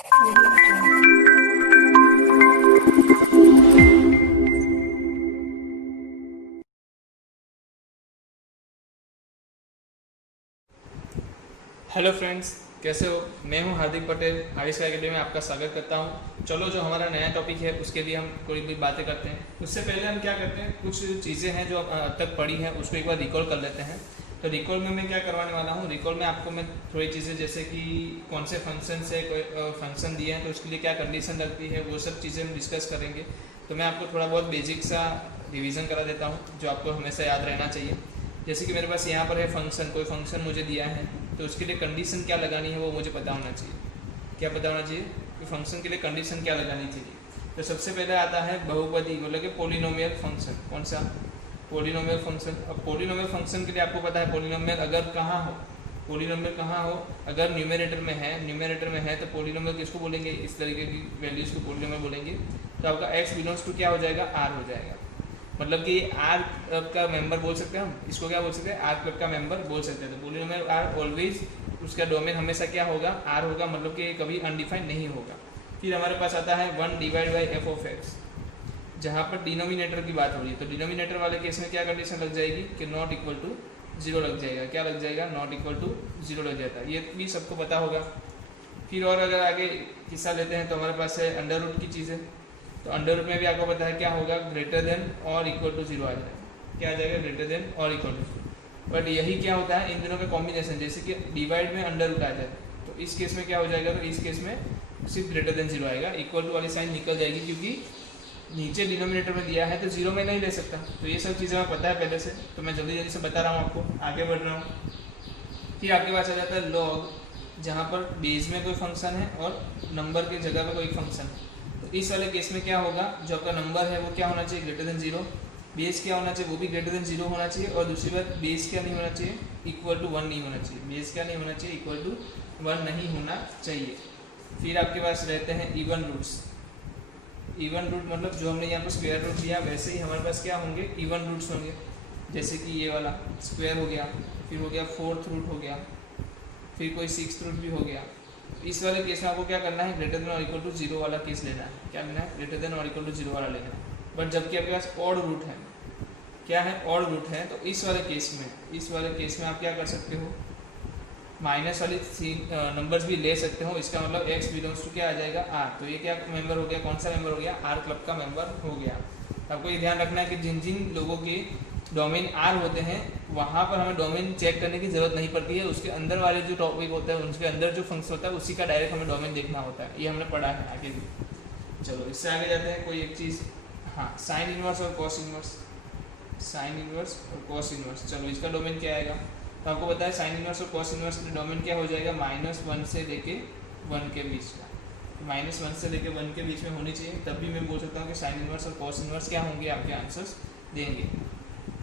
Hello friends, कैसे हो? मैं हूं हार्दिक पटेल, आविष्कार एकेडमी में आपका स्वागत करता हूं। चलो, जो हमारा नया टॉपिक है उसके लिए हम थोड़ी भी बातें करते हैं। उससे पहले हम क्या करते हैं, कुछ चीज़ें हैं जो अब तक पढ़ी हैं उसको एक बार रिकॉल कर लेते हैं। तो रिकॉल में मैं क्या करवाने वाला हूं, रिकॉल में आपको मैं थोड़ी चीज़ें जैसे कि कौन से फंक्शन से कोई फंक्शन दिए हैं तो उसके लिए क्या कंडीशन लगती है, वो सब चीज़ें हम डिस्कस करेंगे। तो मैं आपको थोड़ा बहुत बेसिक सा रिविज़न करा देता हूँ जो आपको हमेशा याद रहना चाहिए। जैसे कि मेरे पास यहाँ पर है फंक्शन, कोई फंक्शन मुझे दिया है तो उसके लिए कंडीशन क्या लगानी है वो मुझे पता होना चाहिए। क्या पता होना चाहिए कि फंक्शन के लिए कंडीशन क्या लगानी चाहिए। तो सबसे पहले आता है बहुपदी, मतलब कि पोलिनोमियल फंक्शन। कौन सा? Polynomial function. अब पोलिनोमियल फंक्शन के लिए आपको पता है पोलिनोमियल अगर कहाँ हो, पोलिनोमियल कहाँ हो, अगर न्यूमरेटर में है, न्यूमरेटर में है तो पोलिनोमियल किसको बोलेंगे, इस तरीके की वैल्यूज़ को पोलिनोमियल बोलेंगे। तो आपका x बिलोंग्स टू क्या हो जाएगा, r हो जाएगा। मतलब कि आर क्लब का मेंबर बोल सकते हैं हम, इसको क्या बोल सकते हैं, आर क्लब का मेंबर बोल सकते हैं। तो पोलिनोमियल आर ऑलवेज, उसका डोमेन हमेशा क्या होगा, आर होगा, मतलब कि कभी अनडिफाइंड नहीं होगा। फिर हमारे पास आता है 1 divide by F of x, जहाँ पर डिनोमिनेटर की बात हो रही है। तो डिनोमिनेटर वाले केस में क्या कंडीशन लग जाएगी कि नॉट इक्वल टू जीरो लग जाएगा। क्या लग जाएगा? नॉट इक्वल टू जीरो लग जाता है। ये भी सबको पता होगा। फिर और अगर आगे हिस्सा लेते हैं तो हमारे पास है अंडर रूट की चीज़ें। तो अंडर रूट में भी आपको पता है क्या होगा, ग्रेटर देन और इक्वल टू जीरो आ जाएगा। क्या आ जाएगा? ग्रेटर देन और इक्वल टू जीरो। बट यही क्या होता है, इन दोनों का कॉम्बिनेशन। जैसे कि डिवाइड में अंडर रूट आ जाए तो इस केस में क्या हो जाएगा, तो इस केस में सिर्फ ग्रेटर देन जीरो आएगा, इक्वल टू वाली साइन निकल जाएगी, क्योंकि नीचे डिनोमिनेटर में दिया है तो जीरो में नहीं ले सकता। तो ये सब चीज़ें हमें पता है पहले से, तो मैं जल्दी जल्दी से बता रहा हूँ आपको, आगे बढ़ रहा हूँ। फिर आपके पास आ जाता है लॉग, जहाँ पर बेस में कोई फंक्शन है और नंबर की जगह पर कोई फंक्शन है। तो इस वाले केस में क्या होगा, जो आपका नंबर है वो क्या होना चाहिए, ग्रेटर देन जीरो। बेस क्या होना चाहिए, वो भी ग्रेटर देन जीरो होना चाहिए। और दूसरी बात, बेस क्या नहीं होना चाहिए, इक्वल टू वन नहीं होना चाहिए। बेस क्या नहीं होना चाहिए, इक्वल टू वन नहीं होना चाहिए। फिर आपके पास रहते हैं इवन रूट्स। इवन रूट मतलब जो हमने यहाँ पर स्क्वायर रूट लिया वैसे ही हमारे पास क्या होंगे, इवन रूट्स होंगे। जैसे कि ये वाला स्क्वायर हो गया, फिर हो गया फोर्थ रूट हो गया, फिर कोई सिक्स रूट भी हो गया। इस वाले केस में आपको क्या करना है, ग्रेटर देन और इक्वल टू जीरो वाला केस लेना है। क्या लेना है? ग्रेटर देन और इक्वल टू जीरो वाला लेना है। बट जबकि आपके पास ऑड रूट है, क्या है, ऑड रूट है, तो इस वाले केस में आप क्या कर सकते हो, माइनस वाली नंबर्स भी ले सकते हो। इसका मतलब x बिलोंग्स टू क्या आ जाएगा, r। तो ये क्या मेंबर हो गया, कौन सा मेंबर हो गया, r क्लब का मेंबर हो गया। आपको ये ध्यान रखना है कि जिन जिन लोगों के डोमेन r होते हैं वहाँ पर हमें डोमेन चेक करने की ज़रूरत नहीं पड़ती है। उसके अंदर वाले जो टॉपिक होता है, उसके अंदर जो फंक्शन होता है, उसी का डायरेक्ट हमें डोमेन देखना होता है। ये हमने पढ़ा है आगे भी। चलो, इससे आगे जाते हैं। कोई एक चीज़, हाँ, साइन इनवर्स और कॉस इनवर्स। साइन इनवर्स और कॉस इनवर्स, चलो इसका डोमेन क्या आएगा। तो आपको पता है साइन इनवर्स और कॉस इनवर्स का डोमेन क्या हो जाएगा, -1 से लेके 1 के बीच का। -1 से लेके 1 के बीच में होनी चाहिए, तब भी मैं बोल सकता हूँ कि साइन इनवर्स और कॉस इनवर्स क्या होंगे, आपके आंसर्स देंगे।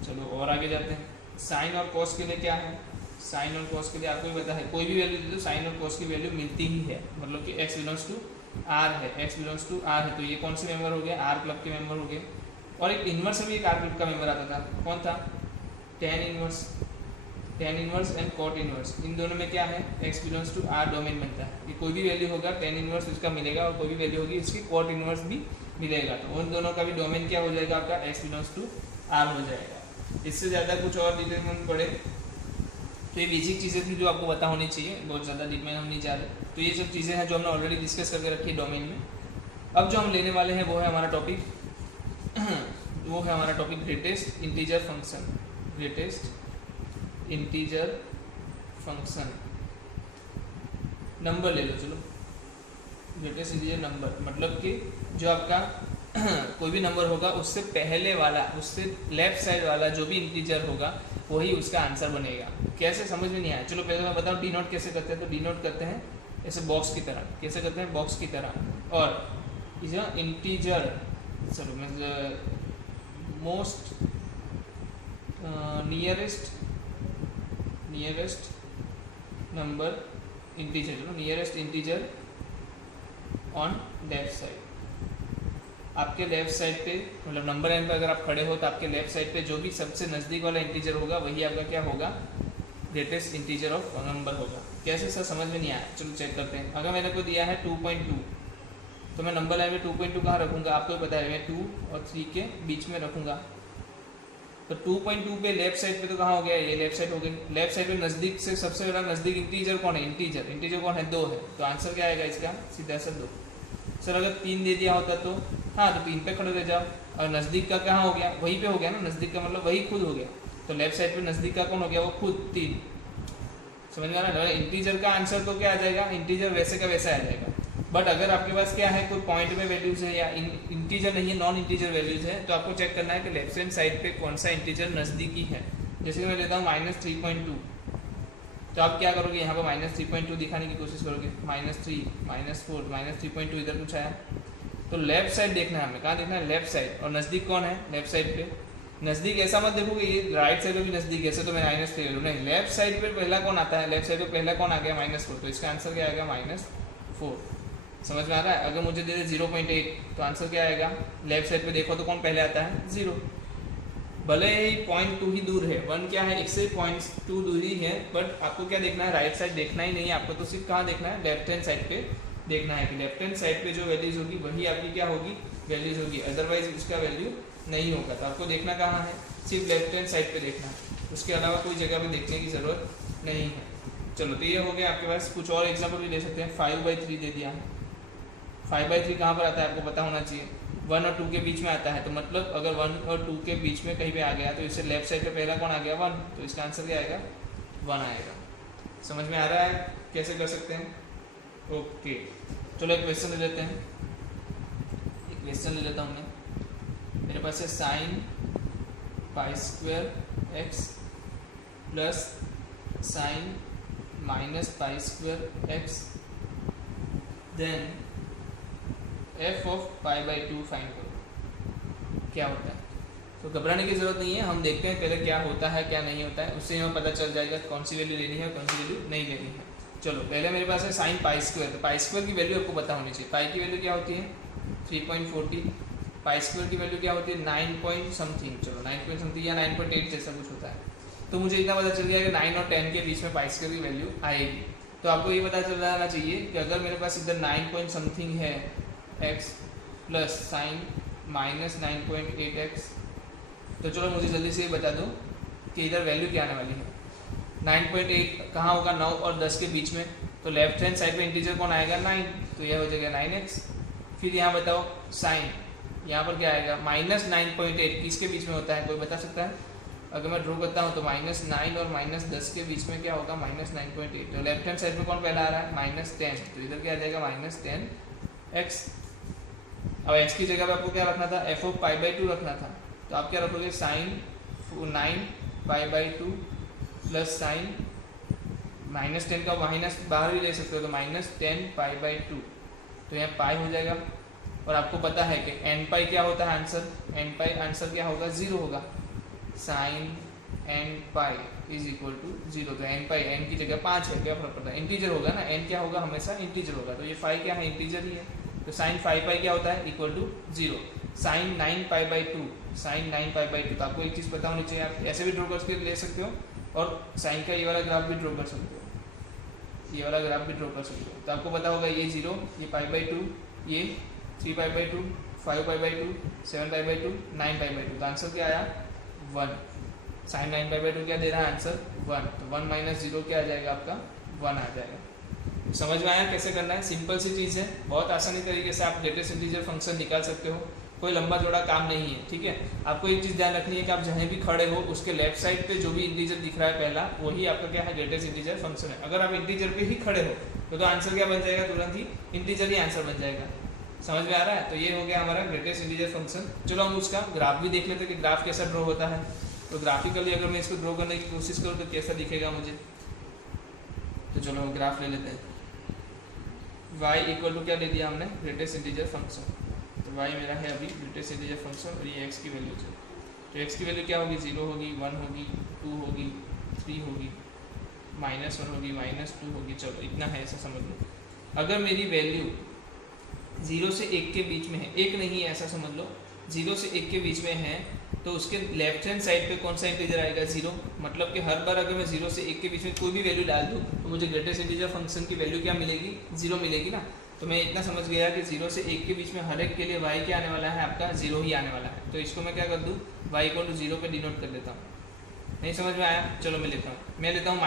चलो और आगे जाते हैं। साइन और कॉस के लिए क्या है, साइन और कॉस के लिए आपको भी पता है, कोई भी वैल्यू दे दो साइन और कॉस की वैल्यू मिलती ही है। मतलब कि x बिलोंग्स टू r है, x बिलोंग्स टू r है, तो ये कौन से मेंबर हो गया, r क्लब के मेंबर हो गए। और एक इनवर्स में भी एक r क्लब का मेंबर आता था, कौन था, tan inverse. tan inverse and cot inverse, इन दोनों में क्या है, x belongs to r domain बनता है। ये कोई भी वैल्यू होगा tan इनवर्स उसका मिलेगा, और कोई भी वैल्यू होगी इसकी cot इनवर्स भी मिलेगा। तो उन दोनों का भी डोमेन क्या हो जाएगा, आपका x बिलोंग्स टू r हो जाएगा। इससे ज़्यादा कुछ और डिटेल में पढ़े तो ये बेसिक चीज़ें थी जो आपको पता होनी चाहिए, बहुत ज़्यादा डीप में हम नहीं जा रहे। तो ये सब चीज़ें हैं जो हमने ऑलरेडी डिस्कस करके रखी है डोमेन में। अब जो हम लेने वाले हैं वो है हमारा टॉपिक वो है हमारा topic greatest integer function. Greatest integer function, number ले लो। चलो, ग्रेटेस्ट इंटीजर नंबर मतलब कि जो आपका कोई भी नंबर होगा उससे पहले वाला, उससे लेफ्ट साइड वाला जो भी इंटीजर होगा वही उसका आंसर बनेगा। कैसे, समझ में नहीं आया? चलो पहले मैं बताऊँ डी नोट कैसे करते हैं। तो डी नोट करते हैं ऐसे बॉक्स की तरह। कैसे करते हैं, बॉक्स की तरह। और इस इंटीजर, चलो मैं मोस्ट नियरेस्ट नंबर इंटीजर, चलो nearest integer on left side. आपके लेफ्ट साइड पे, मतलब नंबर लाइन पर अगर आप खड़े हो तो आपके लेफ्ट साइड पे जो भी सबसे नज़दीक वाला इंटीजर होगा वही आपका क्या होगा, ग्रेटेस्ट इंटीजर ऑफ नंबर होगा। कैसे सर, समझ में नहीं आया, चलो चेक करते हैं। अगर मेरे को दिया है 2.2 तो मैं नंबर लाइन में 2.2 कहाँ रखूँगा, आपको पता है, मैं 2 और 3 के बीच में रखूँगा। तो 2.2 पे लेफ्ट साइड पे तो कहाँ हो गया, ये लेफ्ट साइड हो गई। लेफ्ट साइड पे नज़दीक से सबसे बड़ा नज़दीक इंटीजर कौन है, इंटीजर कौन है, 2 है। तो आंसर क्या आएगा इसका, सीधा सा 2। सर अगर 3 दे दिया होता तो हाँ, तो 3 पे खड़े रह जाओ। और नज़दीक का कहाँ हो गया, वहीं पे हो गया ना, नज़दीक का मतलब वही खुद हो गया। तो लेफ्ट साइड पे नज़दीक का कौन हो गया, वो खुद 3। समझ में आ रहा है। इंटीजर का आंसर तो क्या आ जाएगा, इंटीजर वैसे का वैसा आ जाएगा। बट अगर आपके पास क्या है, कोई पॉइंट में वैल्यूज है या इंटीजर नहीं है, नॉन इंटीजर वैल्यूज है, तो आपको चेक करना है कि लेफ्ट हैंड साइड पे कौन सा इंटीजर नज़दीकी है। जैसे कि मैं लेता हूँ -3.2, तो आप क्या करोगे, यहाँ पर -3.2 दिखाने की कोशिश करोगे, -3, -4, -3.2 इधर कुछ आया। तो लेफ्ट साइड देखना है हमें, कहाँ देखना है, लेफ्ट साइड। और नज़दीक कौन है, लेफ्ट साइड पे। नज़दीक ऐसा मत देखोगे ये राइट साइड पे भी नज़दीक, ऐसे तो मैं -3 ले लूँ, नहीं, लेफ्ट साइड पे पहला कौन आता है, लेफ्ट साइड पे पहला कौन आ गया, -4। तो इसका आंसर क्या आएगा, -4। समझ में आ रहा है। अगर मुझे दे दे 0.8 तो आंसर क्या आएगा, लेफ्ट साइड पे देखो तो कौन पहले आता है, 0। भले ही 0.2 ही दूर है, 1 क्या है, इससे 0.2 दूरी है, बट आपको क्या देखना है, राइट साइड देखना ही नहीं है आपको, तो सिर्फ कहाँ देखना है, लेफ्ट हैंड साइड पे देखना है कि लेफ्ट हैंड साइड पे जो वैल्यूज होगी वही आपकी क्या होगी, वैल्यूज होगी, अदरवाइज उसका वैल्यू नहीं होगा। तो आपको देखना कहाँ है, सिर्फ लेफ्ट हैंड साइड पे देखना है, उसके अलावा कोई जगह पे देखने की ज़रूरत नहीं है। चलो, तो ये हो गया आपके पास। कुछ और एग्जाम्पल भी ले सकते हैं। 5/3 दे दिया, 5/3 कहाँ पर आता है आपको पता होना चाहिए, 1 और 2 के बीच में आता है। तो मतलब अगर 1 और 2 के बीच में कहीं पे आ गया तो इससे लेफ्ट साइड पे पहला कौन आ गया, 1। तो इसका आंसर क्या आएगा, 1 आएगा। समझ में आ रहा है कैसे कर सकते हैं। ओके, चलो एक क्वेश्चन ले लेते हैं। एक क्वेश्चन ले लेता हूँ मैं। मेरे पास है sin π² x plus sin -π² x, then f of π/2 find करो। क्या होता है, तो घबराने की ज़रूरत नहीं है, हम देखते हैं पहले क्या होता है क्या नहीं होता है, उससे हमें पता चल जाएगा कौन सी वैल्यू लेनी है कौन सी वैल्यू नहीं लेनी है। चलो, पहले मेरे पास है sin π²। तो π² की वैल्यू आपको पता होनी चाहिए। पाई की वैल्यू क्या होती है, 3.40। π² की वैल्यू क्या होती है, 9 पॉइंट समथिंग। चलो 9 पॉइंट समथिंग या 9.8 जैसा कुछ होता है। तो मुझे इतना पता चल गया कि 9 और 10 के बीच में π² की वैल्यू आएगी। तो आपको ये पता चल जाना चाहिए कि अगर मेरे पास इधर 9 पॉइंट समथिंग है x प्लस sin -9.8x, तो चलो मुझे जल्दी से ये बता दो कि इधर वैल्यू क्या आने वाली है। 9.8 कहाँ होगा, 9 और 10 के बीच में। तो लेफ्ट हैंड साइड पे इंटीजर कौन आएगा, 9। तो यह हो जाएगा 9x। फिर यहाँ बताओ साइन, यहाँ पर क्या आएगा, -9.8 किसके बीच में होता है, कोई बता सकता है। अगर मैं ड्रॉ करता हूँ तो -9 और -10 के बीच में क्या होगा, -9.8। तो लेफ्ट हैंड साइड पे कौन पहला आ रहा है, -10। तो इधर क्या आ जाएगा, -10x। अब x की जगह पे आपको क्या रखना था, f ऑफ π/2 रखना था। तो आप क्या रखोगे, sin 9 π/2 प्लस साइन -10 का माइनस बाहर भी ले सकते हो, तो -10 π/2। तो यहाँ पाई हो जाएगा। और आपको पता है कि n क्या होता है आंसर, n आंसर क्या होगा, 0 होगा। Sine n is equal to 0। तो n की जगह 5 है, क्या फर्क पड़ता है, इंटीजर होगा ना, n क्या होगा, हमेशा इंटीजर होगा। तो ये फाई क्या है, इंटीजर ही है। तो साइन 5 क्या होता है, इक्वल टू 0। Sign 9 π/2, sign 9 π/2। तो आपको एक चीज़ पता होनी चाहिए, आप ऐसे भी ड्रॉ करके ले सकते हो और साइन का ये वाला ग्राफ भी ड्रॉ कर सकते हो, ये वाला ग्राफ भी ड्रॉ कर सकते हो। तो आपको पता होगा ये 0, ये π/2, ये 3 π/2, 5 π/2, 7 π/2, 9 π/2। तो आंसर क्या आया, 1। साइन 9 π/2 क्या दे रहा है आंसर, 1। तो 1 - 0 क्या आ जाएगा आपका, 1 आ जाएगा। समझ में आया कैसे करना है, सिंपल सी चीज़ है, बहुत आसानी तरीके से आप ग्रेटेस्ट इंटीजर फंक्शन निकाल सकते हो, कोई लंबा चौड़ा काम नहीं है, ठीक है। आपको एक चीज़ ध्यान रखनी है कि आप जहाँ भी खड़े हो उसके लेफ्ट साइड पे जो भी इंटीजर दिख रहा है पहला, वही आपका क्या है, ग्रेटेस्ट इंटीजर फंक्शन है। अगर आप इंटीजर पे ही खड़े हो तो आंसर क्या बन जाएगा, तुरंत ही इंटीजर ही आंसर बन जाएगा। समझ में आ रहा है। तो ये हो गया हमारा ग्रेटेस्ट इंटीजर फंक्शन। चलो हम उसका ग्राफ भी देख लेते हैं कि ग्राफ कैसा ड्रॉ होता है। तो ग्राफिकली अगर मैं इसको ड्रॉ करने की कोशिश करूँ तो कैसा दिखेगा मुझे, तो चलो हम ग्राफ ले लेते हैं। y इक्वल टू क्या दे दिया हमने, ग्रेटेस्ट इंटीजर फंक्शन। तो y मेरा है अभी ग्रेटेस्ट इंटीजर फंक्शन और ये x की वैल्यू है। तो x की वैल्यू क्या होगी, 0 होगी, 1 होगी, 2 होगी, 3 होगी, -1 होगी, -2 होगी। चलो इतना है, ऐसा समझ लो। अगर मेरी वैल्यू 0 से 1 के बीच में है, 1 नहीं है ऐसा समझ लो, 0 से 1 के बीच में है तो उसके लेफ्ट हैंड साइड पे कौन सा इंटीजर आएगा, 0। मतलब कि हर बार अगर मैं 0 से 1 के बीच में कोई भी वैल्यू डाल दूँ तो मुझे ग्रेटेस्ट इंटीजर फंक्शन की वैल्यू क्या मिलेगी, 0 मिलेगी ना। तो मैं इतना समझ गया कि 0 से 1 के बीच में हर एक के लिए y क्या आने वाला है, आपका 0 ही आने वाला है। तो इसको मैं क्या कर दूँ, y इक्वल टू 0 पे डिनोट कर देता हूँ। नहीं समझ में आया, चलो मैं लेता हूँ। मैं लेता हूँ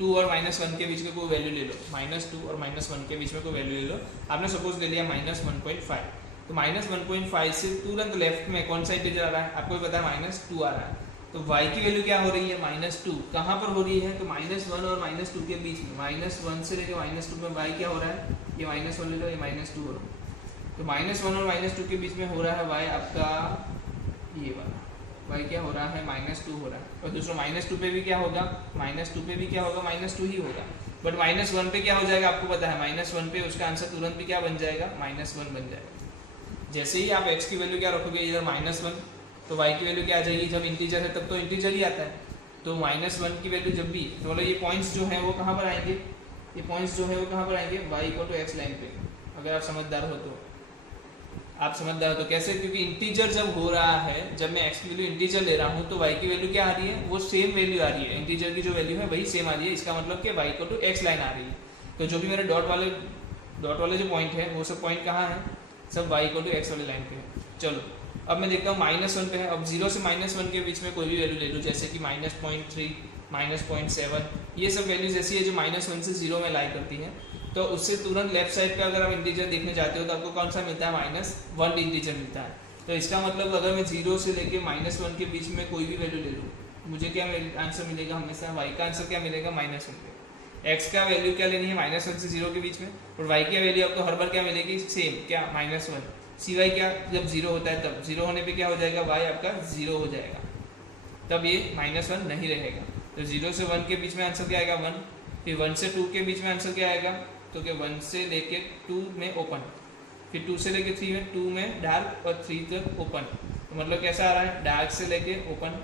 -2 और -1 के बीच में कोई वैल्यू ले लो, -2 और -1 के बीच में कोई वैल्यू ले लो। आपने सपोज ले लिया -1.5, तो -1.5 से तुरंत लेफ्ट में कौन सा इंटीजर आ रहा है, आपको भी पता है -2 आ रहा है। तो y की वैल्यू क्या हो रही है, -2। कहाँ पर हो रही है, तो -1 और -2 के बीच में, -1 से लेकर -2 में y क्या हो रहा है, ये -1 ले लो, ये -2 हो रहा है। तो -1 और -2 के बीच में हो रहा है y आपका ये वाला, y क्या हो रहा है, -2 हो रहा है। और दूसरा -2 पे भी क्या होगा, -2 पे भी क्या होगा, -2 ही होगा। बट -1 पे क्या हो जाएगा, आपको पता है -1 पे उसका आंसर तुरंत भी क्या बन जाएगा, -1 बन जाएगा। जैसे ही आप x की वैल्यू क्या रखोगे इधर -1, तो y की वैल्यू क्या आ जाएगी, जब इंटीजर है तब तो इंटीजर ही आता है। तो -1 की वैल्यू जब भी, तो मतलब ये पॉइंट्स जो हैं वो कहाँ पर आएंगे, ये पॉइंट्स जो है वो कहाँ पर आएंगे, y equal to x line पे। अगर आप समझदार हो तो, आप समझदार हो तो कैसे, क्योंकि इंटीजर जब हो रहा है, जब मैं x की वैल्यू इंटीजर ले रहा हूँ तो y की वैल्यू क्या आ रही है, वो सेम वैल्यू आ रही है, इंटीजर की जो वैल्यू है वही सेम आ रही है। इसका मतलब कि y equal to x line आ रही है। तो जो भी मेरे डॉट वाले जो पॉइंट है वो सब पॉइंट कहाँ है, सब y इक्वल टू x वाली लाइन पे है। चलो अब मैं देखता हूँ -1 पे है। अब 0 से -1 के बीच में कोई भी वैल्यू ले लूँ, जैसे कि -0.3, -0.7, ये सब वैल्यूज ऐसी है जो -1 से 0 में लाई करती है। तो उससे तुरंत लेफ्ट साइड पे अगर आप इंटीजर देखने जाते हो तो आपको कौन सा मिलता है, -1 इंटीजर मिलता है। तो इसका मतलब अगर मैं 0 से लेके -1 के बीच में कोई भी वैल्यू ले लूँ, मुझे क्या आंसर मिलेगा, हमेशा y का आंसर क्या मिलेगा, -1 पे। x का वैल्यू क्या लेनी है, -1 से 0 के बीच में, और y की वैल्यू आपको हर बार क्या मिलेगी, सेम, क्या, -1। सिवाय क्या, जब 0 होता है तब 0 होने पे क्या हो जाएगा, y आपका 0 हो जाएगा, तब ये -1 नहीं रहेगा। तो 0 से 1 के बीच में आंसर क्या आएगा, 1। फिर 1 से 2 के बीच में आंसर क्या आएगा, तो कि 1 से लेके 2 में ओपन, फिर 2 से लेके 3 में, 2 में डार्क और 3 तक ओपन। तो मतलब कैसा आ रहा है, डार्क से लेके ओपन,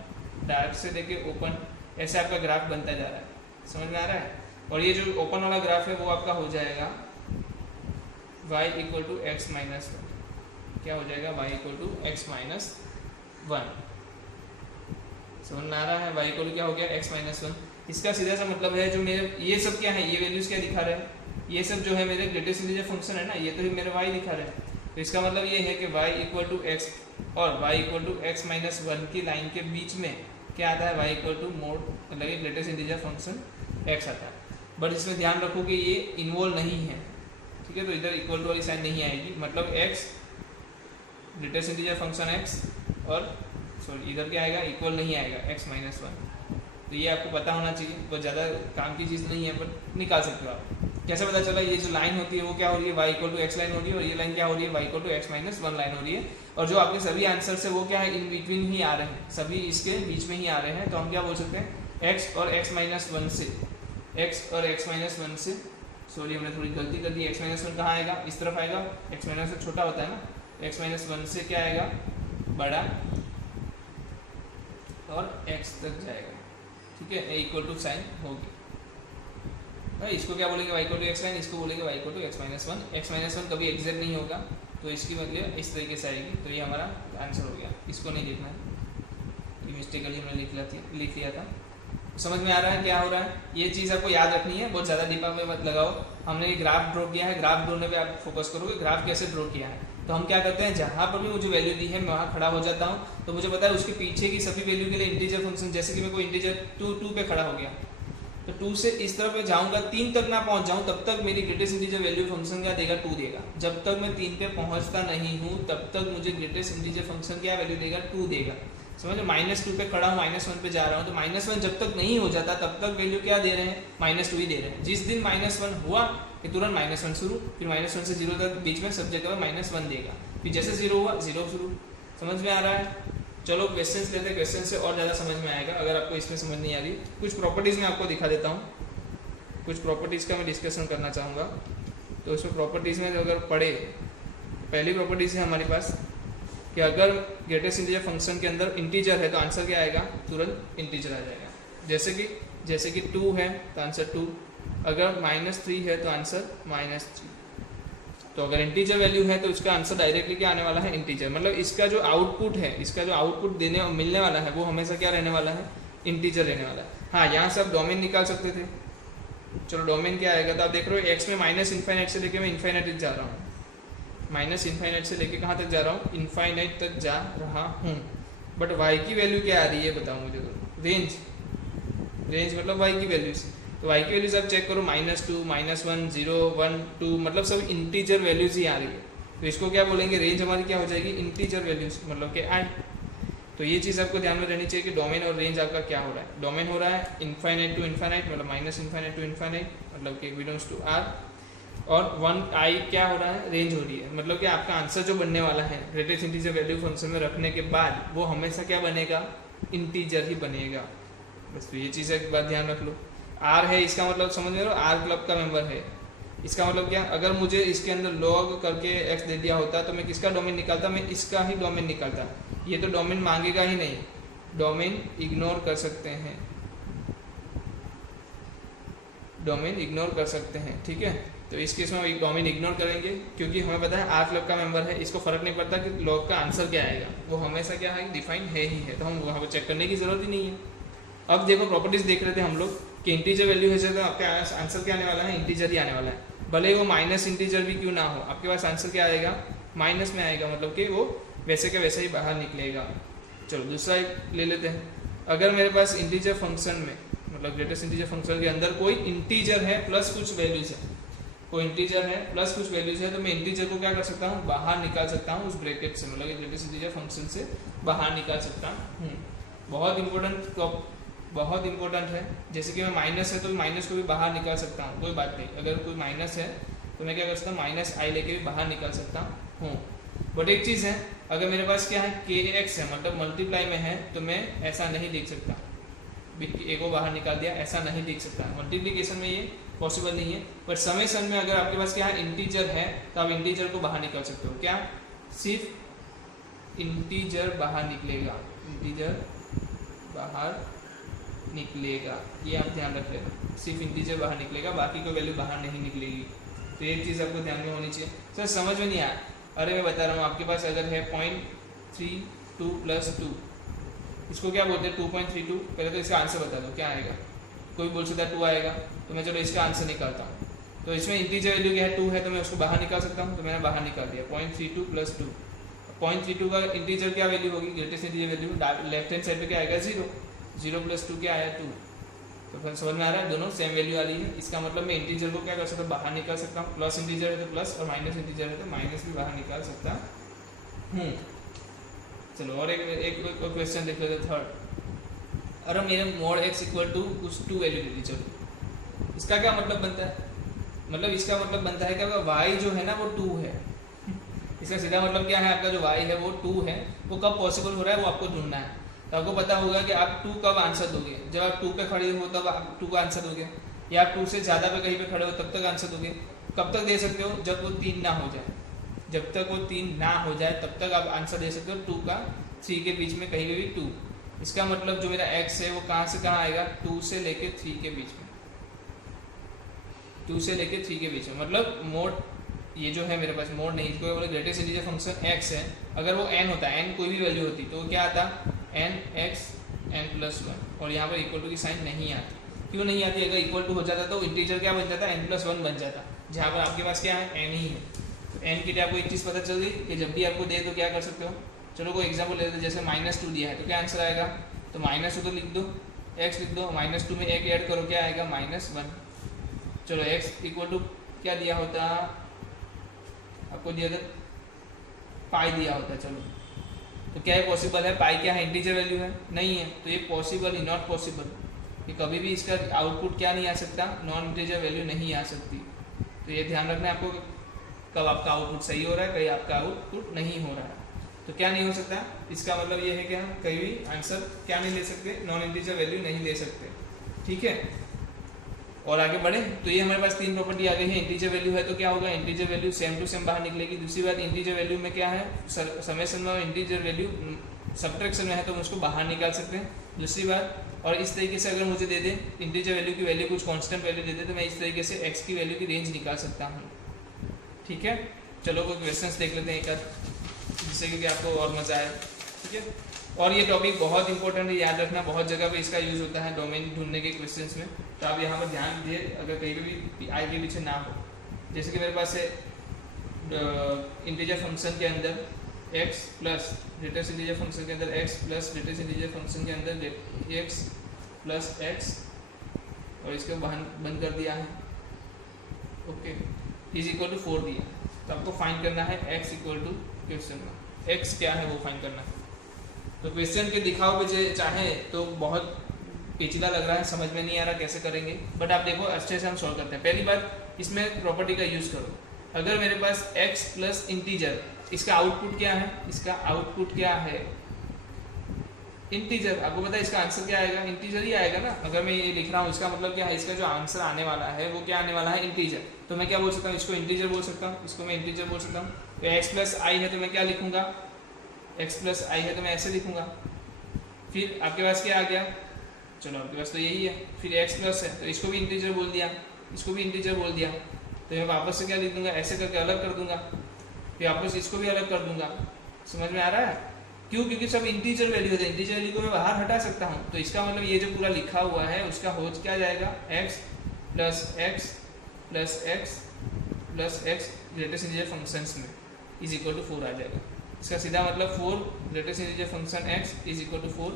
डार्क से लेके ओपन, ऐसे आपका ग्राफ बनता जा रहा है। समझ में आ रहा है। और ये जो ओपन वाला ग्राफ है वो आपका हो जाएगा y equal to x minus 1। क्या हो जाएगा, y equal to x minus 1। समझ में आ रहा है, y इक्वल टू क्या हो गया, x माइनस 1। इसका सीधा सा मतलब है जो मेरे ये सब क्या है, ये वैल्यूज क्या दिखा रहे हैं, ये सब जो है मेरे ग्रेटेस्ट इंटीजर फंक्शन है ना, ये तो मेरे y दिखा रहे हैं। तो इसका मतलब ये है कि y इक्वल टू x और y equal to x minus 1 की लाइन के बीच में क्या आता है, y इक्वल टू मोड, मतलब ग्रेटेस्ट इंटीजर फंक्शन x आता है। बट इसमें ध्यान रखो कि ये इन्वॉल्व नहीं है, ठीक है। तो इधर इक्वल टू वाली साइन नहीं आएगी, मतलब x greatest integer function x और सॉरी इधर क्या आएगा, इक्वल नहीं आएगा x माइनस 1। तो ये आपको पता होना चाहिए, बहुत ज़्यादा काम की चीज़ नहीं है, बट निकाल सकते हो आप। कैसे पता चला, ये जो लाइन होती है वो क्या हो रही है, y equal to x line हो रही है, और ये लाइन क्या हो रही है, y equal to x minus 1 line हो रही है। और जो आपके सभी आंसर है वो क्या है, इन बिटवीन ही आ रहे हैं, सभी इसके बीच में ही आ रहे हैं। तो हम क्या बोल सकते हैं, x और x माइनस 1 से, x और x माइनस 1 से, सॉरी हमने थोड़ी गलती कर दी, x माइनस 1 कहाँ आएगा, इस तरफ आएगा, x माइनस 1 छोटा होता है ना, x माइनस 1 से क्या आएगा, बड़ा, और x तक जाएगा, ठीक है। a इक्वल टू साइन होगी, इसको क्या बोलेंगे, y equal to x line, इसको बोलेंगे y equal to x minus 1। x minus 1 कभी एग्जैक्ट नहीं होगा, तो इसकी मतलब इस तरीके से आएगी। तो ये हमारा आंसर हो गया, इसको नहीं लिखना है, ये मिस्टेकली हमने लिख लिया था। समझ में आ रहा है क्या हो रहा है, ये चीज़ आपको याद रखनी है, बहुत ज़्यादा डीपा में मत लगाओ। हमने ये ग्राफ ड्रॉ किया है, ग्राफ ड्रॉने पे आप फोकस करोगे, ग्राफ कैसे ड्रॉ किया है। तो हम क्या करते हैं, जहाँ पर भी मुझे वैल्यू दी है मैं वहाँ खड़ा हो जाता हूँ। तो मुझे पता है उसके पीछे की सभी वैल्यू के लिए इंटीजर फंक्शन, जैसे कि मैं कोई इंटीजर 2 पे खड़ा हो गया, तो 2 से इस तरफ मैं जाऊँगा, 3 तक ना पहुँच जाऊँ, तब तक मेरी ग्रेटेस्ट इंटीजर वैल्यू फंक्शन क्या देगा, 2 देगा। जब तक मैं 3 पे पहुँचता नहीं हूँ तब तक मुझे ग्रेटेस्ट इंटीजर फंक्शन क्या वैल्यू देगा, 2 देगा। समझ लो, -2 पे खड़ा हूँ, -1 पे जा रहा हूँ, तो -1 जब तक नहीं हो जाता तब तक वैल्यू क्या दे रहे हैं, -2 ही दे रहे हैं। जिस दिन -1 हुआ कि तुरंत -1 शुरू, फिर -1 से 0 तक बीच में सब जगह -1 देगा, फिर जैसे 0 हुआ 0 शुरू। समझ में आ रहा है। चलो क्वेश्चंस लेते हैं, क्वेश्चन से और ज़्यादा समझ में आएगा अगर आपको इसमें समझ नहीं आ रही। कुछ प्रॉपर्टीज़ मैं आपको दिखा देता हूँ, कुछ प्रॉपर्टीज़ का मैं डिस्कशन करना चाहूँगा। तो उसमें प्रॉपर्टीज़ में अगर पढ़े, पहली प्रॉपर्टीज़ है हमारे पास कि अगर ग्रेटेस्ट इंटीजर फंक्शन के अंदर इंटीजर है तो आंसर क्या आएगा, तुरंत इंटीजर आ जाएगा। जैसे कि 2 है तो आंसर 2, अगर -3 है तो आंसर -3। तो अगर इंटीजर वैल्यू है तो इसका आंसर डायरेक्टली क्या आने वाला है, इंटीजर। मतलब इसका जो आउटपुट है, इसका जो आउटपुट देने मिलने वाला है वो हमेशा क्या रहने वाला है, इंटीजर रहने वाला है। हाँ, यहाँ से आप डोमेन निकाल सकते थे। चलो डोमेन क्या आएगा, तो आप देख रहे हो एक्स में माइनस इन्फाइनाइट से लेके मैं इन्फाइनाइट जा रहा हूँ, माइनस इन्फाइनाइट से लेके कहाँ तक जा रहा हूँ, इन्फाइनाइट तक जा रहा हूँ। बट वाई की वैल्यू क्या आ रही है बताओ मुझे, तो रेंज, रेंज मतलब वाई की वैल्यूज। तो वाई की वैल्यूज आप चेक करो, -2, -1, 0, 1, 2, मतलब सब इंटीजर वैल्यूज ही आ रही है। तो इसको क्या बोलेंगे, रेंज हमारी क्या हो जाएगी, इंटीजर वैल्यूज, मतलब कि आई। तो ये चीज़ आपको ध्यान में रहनी चाहिए कि डोमेन और रेंज आपका क्या हो रहा है। डोमेन हो रहा है इन्फाइनाइट टू इन्फाइनाइट, मतलब -∞ टू इन्फाइनाइट, मतलब कि बिलोंग्स टू आर। और 1i क्या हो रहा है, रेंज हो रही है। मतलब कि आपका आंसर जो बनने वाला है ग्रेटेस्ट इंटीजर वैल्यू फंक्शन में रखने के बाद वो हमेशा क्या बनेगा, इंटीजर ही बनेगा। बस तो ये चीज़ एक बात ध्यान रख लो। आर है, इसका मतलब समझ में, आर क्लब का मेंबर है। इसका मतलब क्या, अगर मुझे इसके अंदर लॉग करके एक्स दे दिया होता तो मैं किसका डोमेन निकालता, मैं इसका ही डोमेन निकालता। ये तो डोमेन मांगेगा ही नहीं, डोमेन इग्नोर कर सकते हैं, डोमेन इग्नोर कर सकते हैं, ठीक है। तो इस केस में हम डोमेन इग्नोर करेंगे क्योंकि हमें पता है आर क्लब का मेंबर है, इसको फर्क नहीं पड़ता कि लॉग का आंसर क्या आएगा, वो हमेशा क्या है, डिफाइन है ही है, तो हम वहाँ पर चेक करने की जरूरत ही नहीं है। अब देखो प्रॉपर्टीज देख रहे थे हम लोग कि इंटीजर वैल्यू है तो आपका आंसर क्या आने वाला है, इंटीजर ही आने वाला है। भले वो माइनस इंटीजर भी क्यों ना हो, आपके पास आंसर क्या आएगा, माइनस में आएगा, मतलब कि वो वैसे के वैसे ही बाहर निकलेगा। चलो दूसरा एक ले लेते हैं। अगर मेरे पास इंटीजर फंक्शन में, मतलब ग्रेटेस्ट इंटीजर फंक्शन के अंदर कोई इंटीजर है प्लस कुछ वैल्यूज है, कोई इंटीजर है प्लस कुछ वैल्यूज है, तो मैं इंटीजर को क्या कर सकता हूँ, बाहर निकाल सकता हूँ उस ब्रैकेट से, मतलब ग्रेटेस्ट इंटीजर फंक्शन से बाहर निकाल सकता हूँ। बहुत इंपॉर्टेंट है। जैसे कि मैं माइनस है तो माइनस को भी बाहर निकाल सकता हूँ, कोई बात नहीं। अगर कोई माइनस है तो मैं क्या कर सकता हूँ, -i लेके भी बाहर निकाल सकता हूँ। बट एक चीज़ है, अगर मेरे पास क्या है, kx है, मतलब मल्टीप्लाई में है, तो मैं ऐसा नहीं लिख सकता, ए को बाहर निकाल दिया, ऐसा नहीं लिख सकता। मल्टीप्लीकेशन में ये पॉसिबल नहीं है। बट समेशन में अगर आपके पास क्या है, इंटीजर है, तो आप इंटीजर को बाहर निकाल सकते हो। क्या, सिर्फ इंटीजर बाहर निकलेगा, इंटीजर बाहर निकलेगा, ये आप ध्यान रख लेना, सिर्फ इंटीजर बाहर निकलेगा, बाकी कोई वैल्यू बाहर नहीं निकलेगी। तो एक चीज़ आपको ध्यान में होनी चाहिए। सर समझ में नहीं आया, अरे मैं बता रहा हूँ, आपके पास अगर है 0.32 + 2, इसको क्या बोलते हैं, 2.32। पहले तो इसका आंसर बता दो क्या आएगा, कोई बोल सकता है 2 आएगा, तो मैं चलो इसका आंसर निकालता हूँ। तो इसमें इंटीजर वैल्यू क्या है, 2 है, तो मैं उसको बाहर निकाल सकता हूँ, तो मैंने बाहर निकाल दिया 0.32 + 2। 0.32 का इंटीजर क्या वैल्यू होगी, greatest integer value, left hand side पे क्या आएगा, 0। 0 + 2 क्या आया, 2। तो फिर समझ में आ रहा है, दोनों सेम वैल्यू आ रही है। इसका मतलब मैं इंटीजर को क्या कर सकता हूँ, बाहर निकाल सकता हूँ। प्लस इंटीजर है तो प्लस, और माइनस इंटीजर है तो माइनस भी बाहर निकाल सकता हूँ। चलो और एक क्वेश्चन देख लेते, थर्ड। अरे मेरे mod x = कुछ 2 वैल्यू दे दी, चलो इसका क्या मतलब बनता है, मतलब इसका मतलब बनता है कि अगर y जो है ना वो 2 है, इसका सीधा मतलब क्या है, आपका जो y है वो 2 है, वो कब पॉसिबल हो रहा है वो आपको ढूंढना है। तो आपको पता होगा कि आप 2 कब आंसर दोगे, जब आप 2 पे खड़े हो तब आप 2 का आंसर दोगे, या आप 2 से ज़्यादा पे कहीं पे खड़े हो तब तक आंसर दोगे। कब तक दे सकते हो, जब वो 3 ना हो जाए, जब तक वो 3 ना हो जाए तब तक आप आंसर दे सकते हो। 2 का 3 के बीच में कहीं पे भी 2, इसका मतलब जो मेरा x है वो कहाँ से कहाँ आएगा, 2 से लेके 3 के बीच में, 2 से लेके 3 के बीच में। मतलब मोड ये जो है मेरे पास मोड नहीं, इसको बोले ग्रेटेस्ट इंटीजर फंक्शन x है, अगर वो n होता, n कोई भी वैल्यू होती तो क्या आता, n(x) n+1, और यहाँ पर इक्वल टू की साइन नहीं आती। क्यों नहीं आती, अगर इक्वल टू हो जाता तो इंटीजर क्या बन जाता, n+1 बन जाता, जहाँ पर आपके पास क्या है, n ही है। तो n के लिए आपको एक चीज़ पता चल गई कि जब भी आपको दे तो क्या कर सकते हो। चलो कोई एग्जाम्पल लेते, जैसे -2 दिया है तो क्या आंसर आएगा, तो -2 तो लिख दो, x लिख दो, -2 में 1 ऐड करो, क्या आएगा, -1। चलो x = क्या दिया होता, आपको दिया था पाई दिया होता, चलो तो क्या है पॉसिबल है, पाई क्या है, इंटीजर वैल्यू है, नहीं है, तो ये पॉसिबल ही नॉट पॉसिबल, कि कभी भी इसका आउटपुट क्या नहीं आ सकता, नॉन इंटीजर वैल्यू नहीं आ सकती। तो ये ध्यान रखना है आपको, कब आपका आउटपुट सही हो रहा है, कहीं आपका आउटपुट नहीं हो रहा है। तो क्या नहीं हो सकता, इसका मतलब ये है कि हम कहीं भी आंसर क्या नहीं ले सकते, नॉन इंटीजर वैल्यू नहीं ले सकते, ठीक है। और आगे बढ़े तो ये हमारे पास 3 प्रॉपर्टी आ गई है। इंटीजर वैल्यू है तो क्या होगा, integer value same to same बाहर निकलेगी। दूसरी बात, इंटीजर वैल्यू में क्या है, समेशन में इंटीजर वैल्यू सब्ट्रैक्शन में है तो हम उसको बाहर निकाल सकते हैं। दूसरी बात, और इस तरीके से अगर मुझे दे दे इंटीजर वैल्यू की वैल्यू कुछ कांस्टेंट वैल्यू दे दे तो मैं इस तरीके से x की वैल्यू की रेंज निकाल सकता हूँ, ठीक है। चलो कोई क्वेश्चंस देख लेते हैं एक आध, जिससे कि आपको और मज़ा आए, ठीक है। और ये टॉपिक बहुत इंपॉर्टेंट है, याद रखना, बहुत जगह पे इसका यूज़ होता है डोमेन ढूंढने के क्वेश्चंस में, तो आप यहाँ पर ध्यान दिए अगर कहीं भी आगे पीछे ना हो। जैसे कि मेरे पास है इंटीजर फंक्शन के अंदर x plus greatest integer function के अंदर x plus greatest integer function के अंदर x प्लस x, और इसको बंद कर दिया है, ओके, इज इक्वल टू 4 दिया। तो आपको फाइंड करना है x इक्वल टू क्वेश्चन में x क्या है वो फाइंड करना है। तो क्वेश्चन के दिखाओ पे चाहे तो बहुत पेचीदा लग रहा है, समझ में नहीं आ रहा कैसे करेंगे, बट आप देखो अच्छे से हम सॉल्व करते हैं। पहली बात, इसमें प्रॉपर्टी का यूज़ करो। अगर मेरे पास x प्लस इंटीजर, इसका आउटपुट क्या है, इसका आउटपुट क्या है इंटीजर, आपको पता है इसका आंसर क्या आएगा, इंटीजर ही आएगा ना। अगर मैं ये लिख रहा हूँ इसका मतलब क्या है, इसका जो आंसर आने वाला है वो क्या आने वाला है, इंटीजर। तो मैं क्या बोल सकता हूँ, इसको इंटीजर बोल सकता हूँ, इसको मैं इंटीजर बोल सकता हूँ। तो x प्लस आई है तो मैं क्या लिखूंगा, x प्लस आई है तो मैं ऐसे लिखूंगा। फिर आपके पास क्या आ गया, चलो आपके पास तो यही है। फिर x प्लस है तो इसको भी इंटीजर बोल दिया, इसको भी इंटीजर बोल दिया, तो मैं वापस से क्या लिख दूंगा, ऐसे करके अलग कर दूंगा, फिर वापस इसको भी अलग कर दूंगा। समझ में आ रहा है, क्यों, क्योंकि सब इंटीजर वैल्यू होते हैं, इंटीजर वैल्यू को मैं बाहर हटा सकता हूँ। तो इसका मतलब ये जो पूरा लिखा हुआ है उसका हो क्या जाएगा, x plus x plus x plus x greatest integer functions में इज इक्वल टू 4 आ जाएगा। इसका सीधा मतलब 4 greatest integer function x is equal to 4,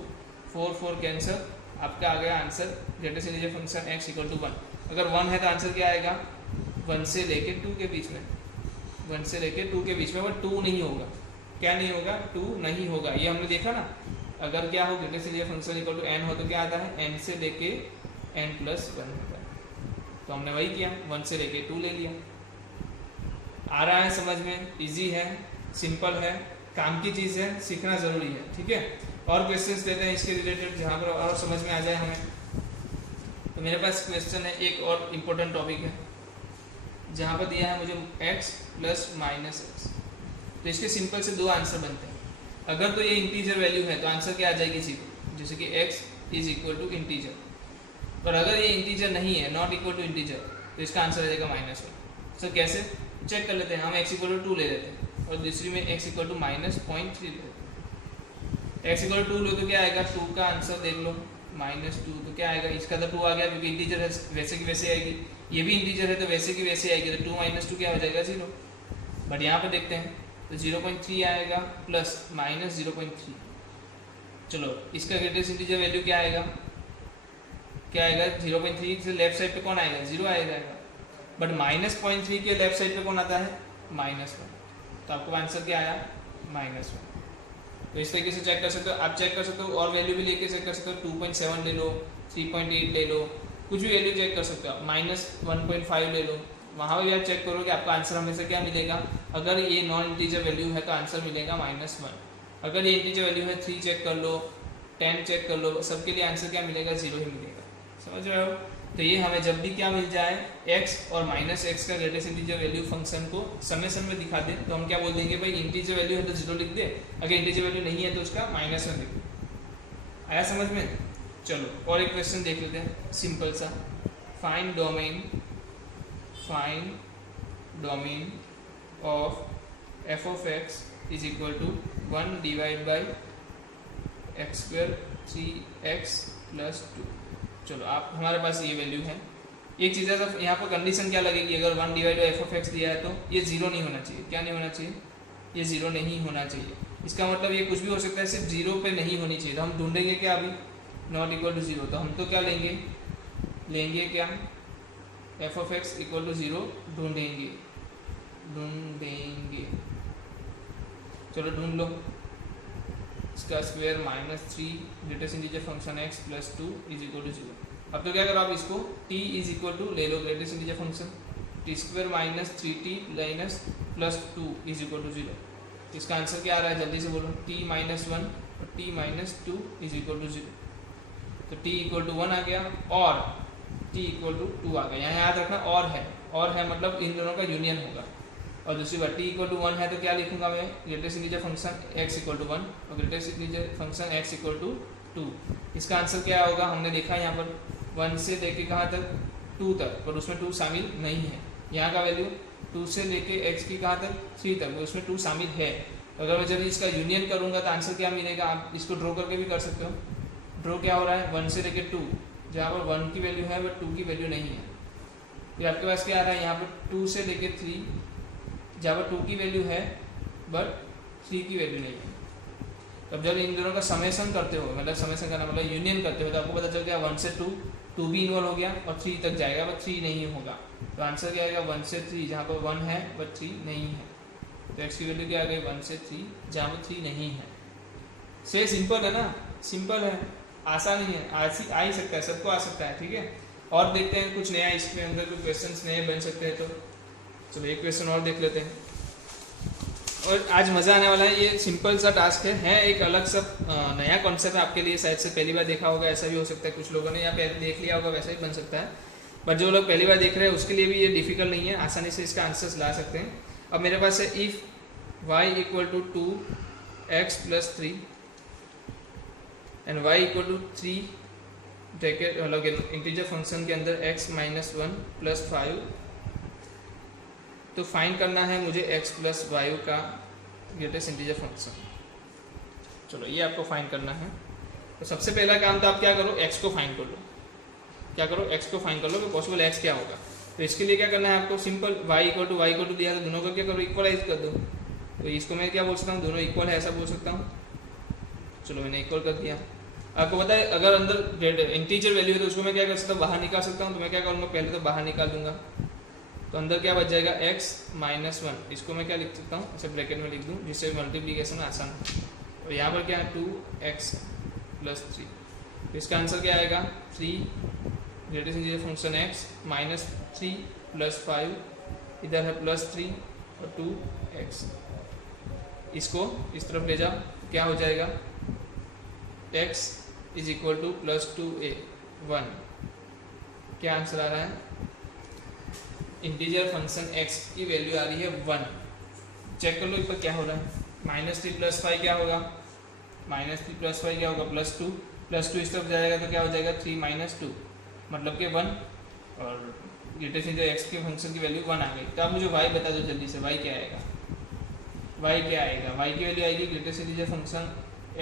4 4 cancel, आपका आ गया answer greatest integer function x equal to 1। अगर 1 है तो आंसर क्या आएगा, 1 से लेके 2 के बीच में, 1 से लेके 2 के बीच में, बट 2 नहीं होगा, क्या नहीं होगा, 2 नहीं होगा। ये हमने देखा ना, अगर क्या हो greatest integer function equal to n हो तो क्या आता है, n से लेके n प्लस 1 होता है। तो हमने वही किया, 1 से लेके 2 ले लिया। आ रहा है समझ में, इजी है, सिंपल है, काम की चीज़ है, सीखना ज़रूरी है, ठीक है। और क्वेश्चंस देते हैं इसके रिलेटेड जहाँ पर और समझ में आ जाए हमें। तो मेरे पास क्वेश्चन है, एक और इम्पोर्टेंट टॉपिक है जहाँ पर दिया है मुझे x प्लस माइनस एक्स। तो इसके सिंपल से 2 आंसर बनते हैं। अगर तो ये इंटीजर वैल्यू है तो आंसर क्या आ जाएगी सीधे, जैसे कि x is equal to integer. पर अगर ये इंटीजर नहीं है, नॉट इक्वल टू इंटीजर, तो इसका आंसर आ जाएगा -1। सर कैसे, चेक कर लेते हैं। हम x इक्वल टू 2 ले लेते हैं और दूसरी में x इक्वल टू -0.3 ले लेते हैं। x इक्वल टू 2 लो तो क्या आएगा, 2 का आंसर देख लो, -2 तो क्या आएगा, इसका तो 2 आ गया क्योंकि इंटीजर है, वैसे की वैसे आएगी। ये भी इंटीजर है तो वैसे की वैसे आएगी, तो 2 - 2 क्या हो जाएगा, 0। बट यहाँ पर देखते हैं तो 0.3 आएगा प्लस -0.3। चलो इसका ग्रेटेस्ट इंटीजर वैल्यू क्या आएगा, क्या आएगा, 0.3 से लेफ्ट साइड पे कौन आएगा, 0 आएगा। बट -0.3 के लेफ्ट साइड पे कौन आता है, -1। तो आपको आंसर क्या आया, -1। तो इस तरीके से चेक कर सकते हो, आप चेक कर सकते हो, और वैल्यू भी लेके चेक कर सकते हो। 2.7 ले लो, 3.8 ले लो, कुछ भी वैल्यू चेक कर सकते हो। -1.5 ले लो, वहाँ पर भी आप चेक करो कि आपका आंसर हमेशा क्या मिलेगा। अगर ये नॉन इंटीजर वैल्यू है तो आंसर मिलेगा -1। अगर ये इंटीजर वैल्यू है 3 चेक कर लो, 10 चेक कर लो, सबके लिए आंसर क्या मिलेगा, 0 ही मिलेगा। समझ रहे हो। तो ये हमें जब भी क्या मिल जाए, x और -x का ग्रेटेस्ट इंटीजर वैल्यू फंक्शन को समेशन में दिखा दे, तो हम क्या बोल देंगे, भाई इंटीजर वैल्यू है तो 0 लिख दे, अगर इंटीजर वैल्यू नहीं है तो उसका -1 लिख दे। आया समझ में। चलो और एक क्वेश्चन देख लेते हैं, सिंपल सा। Find domain of f of x is equal to 1 divide by x² 3x plus 2। चलो आप, हमारे पास ये वैल्यू है। एक चीज़ है, यहाँ पर कंडीशन क्या लगेगी, अगर 1 divide by f of x दिया है तो ये 0 नहीं होना चाहिए। क्या नहीं होना चाहिए, ये 0 नहीं होना चाहिए। इसका मतलब ये कुछ भी हो सकता है, सिर्फ 0 पे नहीं होनी चाहिए। तो हम ढूंढेंगे क्या अभी, नॉट इक्वल टू 0। तो हम तो क्या लेंगे क्या, f of x equal to 0 ढूंढेंगे। चलो ढूंढ लो, इसका square -3 greatest integer function x plus 2 is equal to 0। अब तो क्या करो आप, इसको t इज इक्वल टू ले लो greatest integer function, t² -3t plus 2 is equal to 0। इसका आंसर क्या आ रहा है, जल्दी से बोलो, t -1 और t -2 इज इक्वल टू 0। तो t इक्वल टू 1 आ गया और t इक्वल टू 2 आ गया। यहाँ याद रखना और है मतलब इन दोनों का यूनियन होगा। और दूसरी बात, t इक्वल टू 1 है तो क्या लिखूंगा मैं, greatest integer function x equal to 1 और greatest integer function x equal to 2। इसका आंसर क्या होगा, हमने देखा यहाँ पर 1 से लेके कहाँ तक, 2 तक, पर उसमें 2 शामिल नहीं है। यहाँ का वैल्यू 2 से लेके x की कहाँ तक 3 तक, उसमें 2 शामिल है। तो अगर मैं जब इसका यूनियन करूँगा तो आंसर क्या मिलेगा, आप इसको ड्रॉ करके भी कर सकते हो। ड्रॉ क्या हो रहा है, 1 से लेके 2, जहाँ पर 1 की वैल्यू है बट 2 की वैल्यू नहीं है। फिर आपके पास क्या आ रहा है, यहाँ पर 2 से लेके 3, जहाँ पर 2 की वैल्यू है बट 3 की वैल्यू नहीं है। तब जब इन दोनों का समेशन करते हो, मतलब समेशन करना मतलब यूनियन करते हो, तो आपको पता चल गया 1 से 2 भी इन्वॉल्व हो गया और 3 तक जाएगा बट 3 नहीं होगा। तो आंसर क्या आएगा 1 से 3, जहाँ पर 1 है बट 3 नहीं है। तो x की वैल्यू क्या आ गई 1 से 3, जहाँ पर 3 नहीं है। से सिंपल है ना, सिंपल है, आसान ही है, आ ही सकता है, सबको आ सकता है। ठीक है, और देखते हैं कुछ नया इसके अंदर कोई क्वेश्चंस नए बन सकते हैं। तो चलो एक क्वेश्चन और देख लेते हैं, और आज मज़ा आने वाला है। ये सिंपल सा टास्क है एक अलग सा नया कॉन्सेप्ट है आपके लिए, शायद से पहली बार देखा होगा, ऐसा भी हो सकता है कुछ लोगों ने या पहले देख लिया होगा, वैसा ही बन सकता है। बट जो लोग पहली बार देख रहे हैं उसके लिए भी ये डिफिकल्ट नहीं है, आसानी से इसका आंसर्स ला सकते हैं। अब मेरे पास है if y equal to 2x plus 3 and y equal to 3 bracket मतलब इंटीजर फंक्शन के अंदर x माइनस 1 प्लस 5, तो फाइंड करना है मुझे x प्लस वाई का ग्रेटेस्ट इंटीजर फंक्शन। चलो ये आपको फाइंड करना है। तो सबसे पहला काम तो आप क्या करो, x को फाइंड कर लो। क्या करो, x को फाइंड कर लो कि पॉसिबल x क्या होगा। तो इसके लिए क्या करना है आपको, सिंपल y इक्वल टू दिया तो दोनों को क्या करो, इक्वलाइज कर दो। तो इसको मैं क्या बोल सकता हूँ, दोनों इक्वल है ऐसा बोल सकता हूँ। चलो मैंने इक्वल कर दिया। आपको पता है अगर अंदर इंटीजर वैल्यू है तो उसको मैं क्या कर सकता हूँ, बाहर निकाल सकता हूँ। तो मैं क्या करूँगा, पहले तो बाहर निकाल दूंगा, तो अंदर क्या बच जाएगा x माइनस 1। इसको मैं क्या लिख सकता हूँ, ऐसे ब्रैकेट में लिख दूँ जिससे मल्टीप्लीकेशन आसान हो। और यहाँ पर क्या है 2x प्लस 3, तो इसका आंसर क्या आएगा 3 greatest integer function x minus 3 plus 5, इधर है प्लस 3 और 2x। इसको इस तरफ ले जाओ, क्या हो जाएगा x is equal two plus 2a 1। क्या आंसर आ रहा है, इंटीजर फंक्शन x की वैल्यू आ रही है 1। चेक कर लो इस पर क्या हो रहा है, माइनस 3 प्लस 5 क्या होगा, माइनस 3 प्लस 5 क्या होगा प्लस 2, प्लस 2 इस तरफ जाएगा तो क्या हो जाएगा 3 माइनस 2 मतलब कि 1, और ग्रेटेस्ट इंटीजर x के फंक्शन की वैल्यू 1 आ गई। तो आप मुझे y बता दो जल्दी से, y क्या आएगा, y क्या आएगा, y की वैल्यू आएगी ग्रेटेस्ट इंटीजर फंक्शन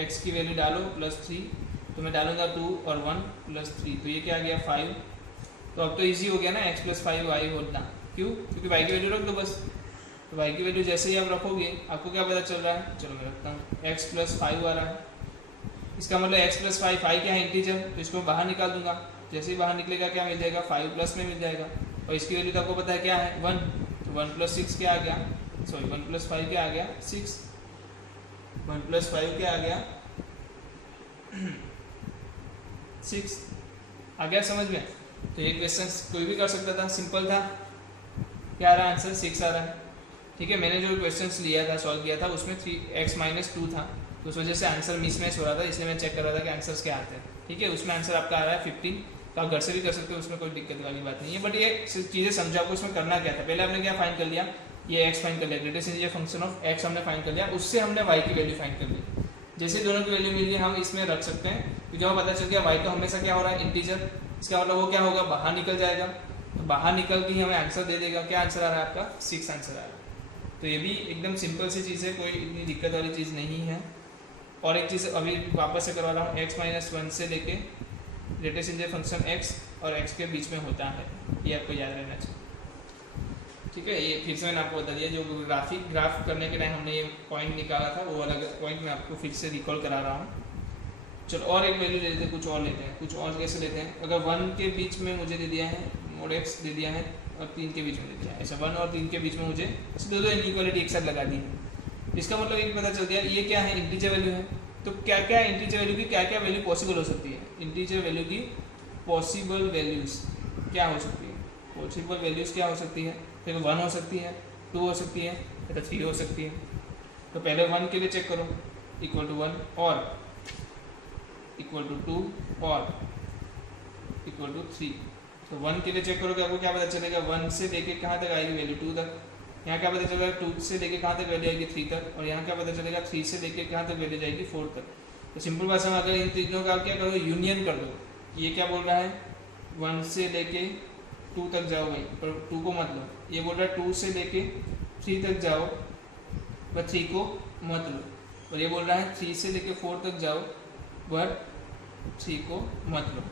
x की वैल्यू डालो प्लस 3, तो मैं डालूंगा 2 और 1 प्लस 3, तो ये क्या आ गया 5। तो अब तो इजी हो गया ना x प्लस 5 y होना, क्यों, क्योंकि y की वैल्यू रख दो बस। तो y की वैल्यू जैसे ही आप रखोगे आपको क्या पता चल रहा है, चलो मैं रखता हूँ x प्लस 5 आ रहा है। इसका मतलब x प्लस 5 क्या है इंटीजर, तो इसको बाहर निकाल दूंगा। जैसे ही बाहर निकलेगा क्या मिल जाएगा 5 प्लस में मिल जाएगा, और इसकी वैल्यू तो आपको पता है क्या है 1, तो 1 प्लस 6 क्या आ गया, सॉरी 1 प्लस 5 क्या आ गया 6, 1 प्लस 5 क्या आ गया 6 आ गया समझ में। तो ये क्वेश्चन कोई भी कर सकता था, सिंपल था। क्या आ रहा है आंसर 6 आ रहा है। ठीक है, मैंने जो क्वेश्चंस लिया था सॉल्व किया था उसमें 3x माइनस 2 था, तो उस वजह से आंसर मिसमैच हो रहा था, इसलिए मैं चेक कर रहा था कि आंसर्स क्या आते हैं। ठीक है, उसमें आंसर आपका आ रहा है 15, तो आप घर से भी कर सकते हो, उसमें कोई दिक्कत वाली बात नहीं है। बट ये चीज़ें समझो आपको इसमें करना क्या था। पहले आपने क्या फाइंड कर लिया, ये x फाइंड कर लिया, greatest integer function of x हमने फाइंड कर लिया, उससे हमने y की वैल्यू फाइंड कर ली। जैसे दोनों की वैल्यू मिल गई हम इसमें रख सकते हैं, तो जब पता चल गया y तो हमेशा क्या हो रहा है इंटीजर, इसका मतलब वो क्या होगा बाहर निकल जाएगा, तो बाहर निकल के ही हमें आंसर दे देगा। क्या आंसर आ रहा है आपका 6 आंसर आ रहा है। तो ये भी एकदम सिंपल सी चीज़ है, कोई इतनी दिक्कत वाली चीज़ नहीं है। और एक चीज़ अभी वापस से करवा रहा हूँ, x माइनस 1 से लेके ग्रेटेस्ट इंटीजर फंक्शन x और x के बीच में होता है, ये आपको याद रहना चाहिए। ठीक है, ये फिर से मैंने आपको बता दिया, जो ग्राफ करने के टाइम हमने ये पॉइंट निकाला था वो अलग पॉइंट मैं आपको फिर से रिकॉल करा रहा हूँ। चलो और एक वैल्यू ले लेते हैं, कुछ और लेते हैं, कुछ और कैसे लेते हैं। अगर 1 के बीच में मुझे दे दिया है मोड x दे दिया है और 3 के बीच में दे दिया है, ऐसा 1 और 3 के बीच में मुझे ऐसे दो इनइक्वालिटी एक साथ लगा दी है। इसका मतलब ये पता चल गया ये क्या है इंटीजर वैल्यू है। तो क्या क्या इंटीजर वैल्यू की क्या क्या वैल्यू पॉसिबल हो सकती है, इंटीजर वैल्यू की पॉसिबल वैल्यूज़ क्या हो सकती है, पॉसिबल वैल्यूज़ क्या हो सकती है। देखो 1 हो सकती है, 2 हो सकती है, या 3 हो सकती है। तो पहले 1 के लिए चेक करो, इक्वल टू 1 और इक्वल टू 2 और इक्वल टू 3। तो 1 के लिए चेक करो कि आपको क्या पता चलेगा, 1 से लेके कहाँ तक आएगी वैल्यू 2 तक। यहाँ क्या पता चलेगा 2 से लेके कहाँ तक वैल्यू आएगी 3 तक, और यहाँ क्या पता चलेगा 3 से लेके कहाँ तक वैल्यू जाएगी 4 तक। तो सिंपल भाषा में अगर इन तीनों का क्या करो यूनियन कर दो, ये क्या बोल रहा है 1 से लेके 2 तक जाओ भाई, पर 2 को मत लो। ये बोल रहा है 2 से लेके 3 तक जाओ, पर 3 को मत लो। और ये बोल रहा है 3 से लेके 4 तक जाओ, पर 3 को मत लो।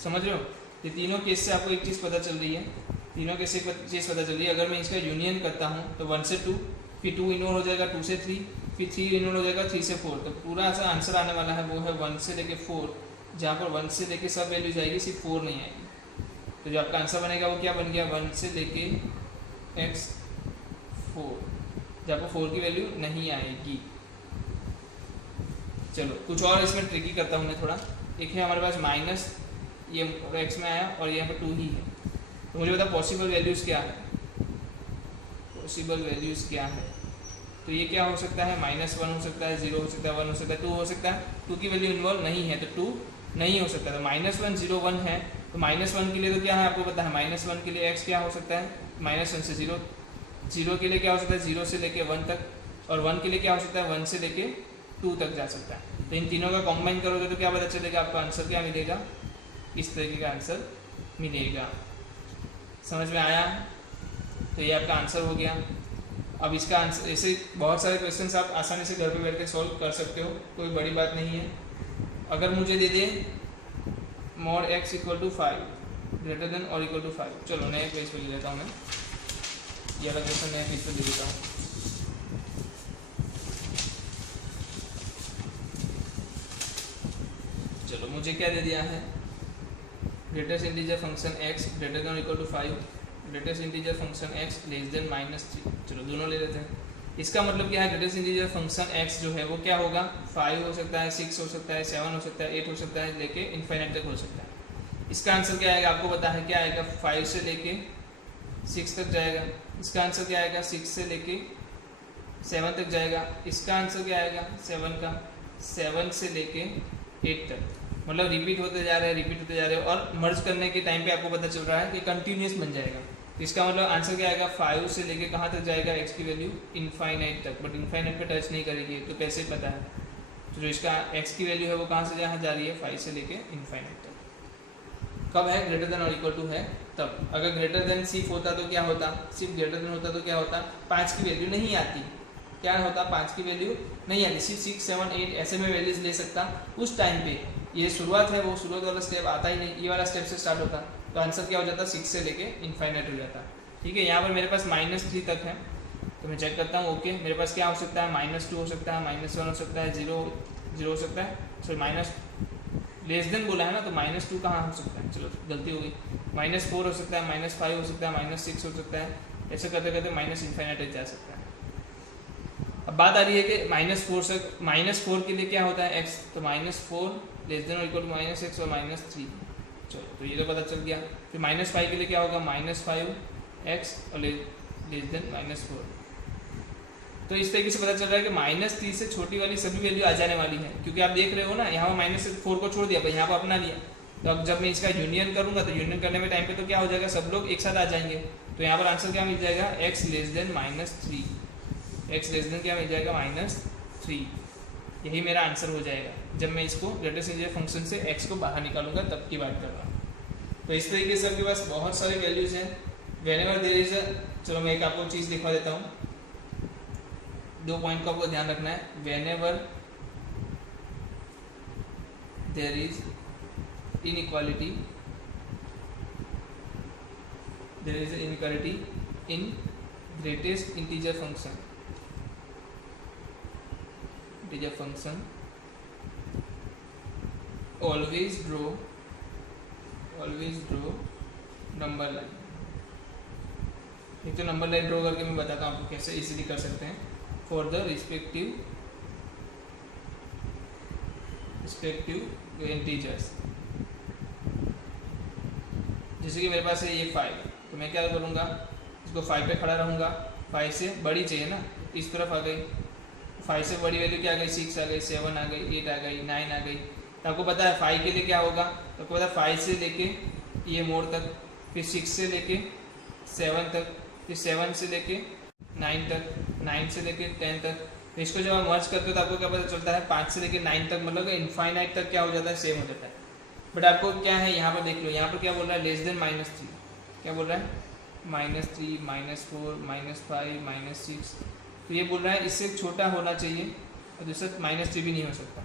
समझ रहे हो? ये तीनों केस से आपको एक चीज़ पता चल रही है, तीनों केस से एक चीज़ पता चल रही है। अगर मैं इसका यूनियन करता हूँ तो 1 से 2, फिर 2 इग्नोर हो जाएगा 2 से 3, फिर 3 इग्नोर हो जाएगा 3 से 4। तो पूरा ऐसा आंसर आने वाला है वो है 1 से लेके 4, जहाँ पर 1 से लेके सब वैल्यूज आएगी, सिर्फ 4 नहीं आएगी। तो जो आपका आंसर बनेगा वो क्या बन गया, 1 से लेके x4, जहाँ पर 4 की वैल्यू नहीं आएगी। चलो कुछ और इसमें ट्रिकी करता हूँ मैं थोड़ा। एक है हमारे पास माइनस, ये x में आया और यहाँ पर 2 ही है, तो मुझे बता पॉसिबल वैल्यूज़ क्या है, पॉसिबल वैल्यूज़ क्या है। तो ये क्या हो सकता है, -1 हो सकता है, 0 हो सकता है, 1 हो सकता है, 2 हो सकता है। 2 की वैल्यू इन्वॉल्व नहीं है तो 2 नहीं हो सकता। तो -1 0 1 है, तो -1 के लिए तो क्या है आपको पता है, -1 के लिए x क्या हो सकता है, -1 से 0, 0 के लिए क्या हो सकता है 0 से लेके 1 तक, और 1 के लिए क्या हो सकता है 1 से लेके 2 तक जा सकता है। तो इन तीनों का कॉम्बाइन करोगे तो क्या पता चलेगा, आपका आंसर क्या मिलेगा, इस तरीके का आंसर मिलेगा। समझ में आया? तो ये आपका आंसर हो गया। अब इसका आंसर, ऐसे बहुत सारे क्वेश्चंस आप आसानी से घर पे बैठ के सॉल्व कर सकते हो, कोई बड़ी बात नहीं है। अगर मुझे दे दे mod x = 5 ग्रेटर देन और इक्वल टू 5, चलो नए पेज पे ले लेता हूँ मैं, ये वाला क्वेश्चन नए पेज पे दे देता हूँ। चलो मुझे क्या दे दिया है, greatest integer function x greater than और equal to 5, greatest integer function x less than -3। चलो दोनों ले लेते हैं। इसका मतलब क्या है, ग्रेटेस्ट इंटीजर फंक्शन x जो है वो क्या होगा, 5 हो सकता है, 6 हो सकता है, 7 हो सकता है, 8 हो सकता है, लेके इन्फाइनाइट तक हो सकता है। इसका आंसर क्या आएगा आपको पता है, क्या आएगा, 5 से लेके 6 तक जाएगा। इसका आंसर क्या आएगा, 6 से लेके 7 तक जाएगा। इसका आंसर क्या आएगा 7 का, 7 से लेके 8 तक। मतलब रिपीट होते जा रहे हैं, रिपीट होते जा रहे हैं, और मर्ज करने के टाइम पे आपको पता चल रहा है कि कंटिन्यूस बन जाएगा। इसका मतलब आंसर क्या आएगा, 5 से लेके कहाँ तक जाएगा, x की वैल्यू इनफाइनाइट तक, बट इनफाइनाइट पे टच नहीं करेगी, तो कैसे पता है। तो जो इसका x की वैल्यू है वो कहाँ से जहाँ जा रही है, 5 से लेके इनफाइनाइट तक। कब है, ग्रेटर देन और इक्वल टू है तब। अगर ग्रेटर देन सिर्फ होता तो क्या होता, सिर्फ ग्रेटर देन होता तो क्या होता, 5 की वैल्यू नहीं आती। क्या होता, 5 की वैल्यू नहीं आती, सिर्फ 6 7 8 ऐसे में वैल्यूज ले सकता उस टाइम पे। ये शुरुआत है, वो शुरुआत वाला स्टेप आता ही नहीं, ये वाला स्टेप से स्टार्ट होता, तो आंसर क्या हो जाता, 6 से लेके इनफाइनाइट हो जाता। ठीक है, यहाँ पर मेरे पास -3 तक है, तो मैं चेक करता हूँ। ओके, मेरे पास क्या हो सकता है, -2 हो सकता है, -1 हो सकता है, 0 हो सकता है, सॉरी माइनस लेस देन बोला है ना, तो -2 कहाँ हो सकता है, चलो गलती हो गई, -4 हो सकता है, -5 हो सकता है, -6 हो सकता है, ऐसे करते करते माइनस इनफाइनाइट जा सकता है। अब बात आ रही है कि -4 से, -4 के लिए क्या होता है x, तो -4 लेस देन और इक्वल टू -x और -3। चलो तो ये तो पता चल गया। फिर -5 के लिए क्या होगा, -5x और लेस देन -4। तो इस तरीके से पता चल रहा है कि -3 से छोटी वाली सभी वैल्यू आ जाने वाली है, क्योंकि आप देख रहे हो ना, यहाँ पर -4 को छोड़ दिया, पर यहाँ पर अपना लिया। तो अब जब मैं इसका यूनियन करूँगा तो यूनियन करने में टाइम पे तो क्या हो जाएगा, सब लोग एक साथ आ जाएंगे। तो यहाँ पर आंसर क्या मिल जाएगा, x less than -3, x less then क्या मिल जाएगा, -3। यही मेरा आंसर हो जाएगा जब मैं इसको ग्रेटेस्ट इंटीजर फंक्शन से x को बाहर निकालूंगा, तब की बात कर रहा हूँ। तो इस तरीके से आपके पास बहुत सारे वैल्यूज हैं। व्हेनेवर देयर इज, चलो मैं एक आपको चीज़ दिखा देता हूँ, 2 पॉइंट को आपको ध्यान रखना है। Whenever there is inequality, there is an inequality in greatest integer function always draw number line। एक तो नंबर लाइन ड्रॉ करके मैं बताता हूँ आपको कैसे इजीली कर सकते हैं, फॉर द रिस्पेक्टिव इंटीजर्स। जैसे कि मेरे पास है ये 5, तो मैं क्या करूँगा, इसको 5 पे खड़ा रहूँगा। 5 से बड़ी चाहिए ना, इस तरफ आ गई, 5 से बड़ी वैल्यू क्या आ गई, 6 आ गई, 7 आ गई, 8 आ गई, 9 आ गई। तो आपको पता है 5 के लिए क्या होगा, तो आपको पता है 5 से लेके ये मोड़ तक, फिर 6 से लेके 7 तक, फिर 7 से लेके 9 तक, 9 से लेके 10 तक। तो इसको जब आप मर्ज करते हो तो आपको क्या पता चलता है, 5 से लेके 9 तक, मतलब इनफाइनाइट तक क्या हो जाता है, सेम हो जाता है। बट आपको क्या है, यहाँ पर देख लो, यहाँ पर क्या बोल रहा है, लेस देन -3। क्या बोल रहा है, -3, -4, -5, -6। तो ये बोल रहा है इससे छोटा होना चाहिए और दूसरा -3 भी नहीं हो सकता।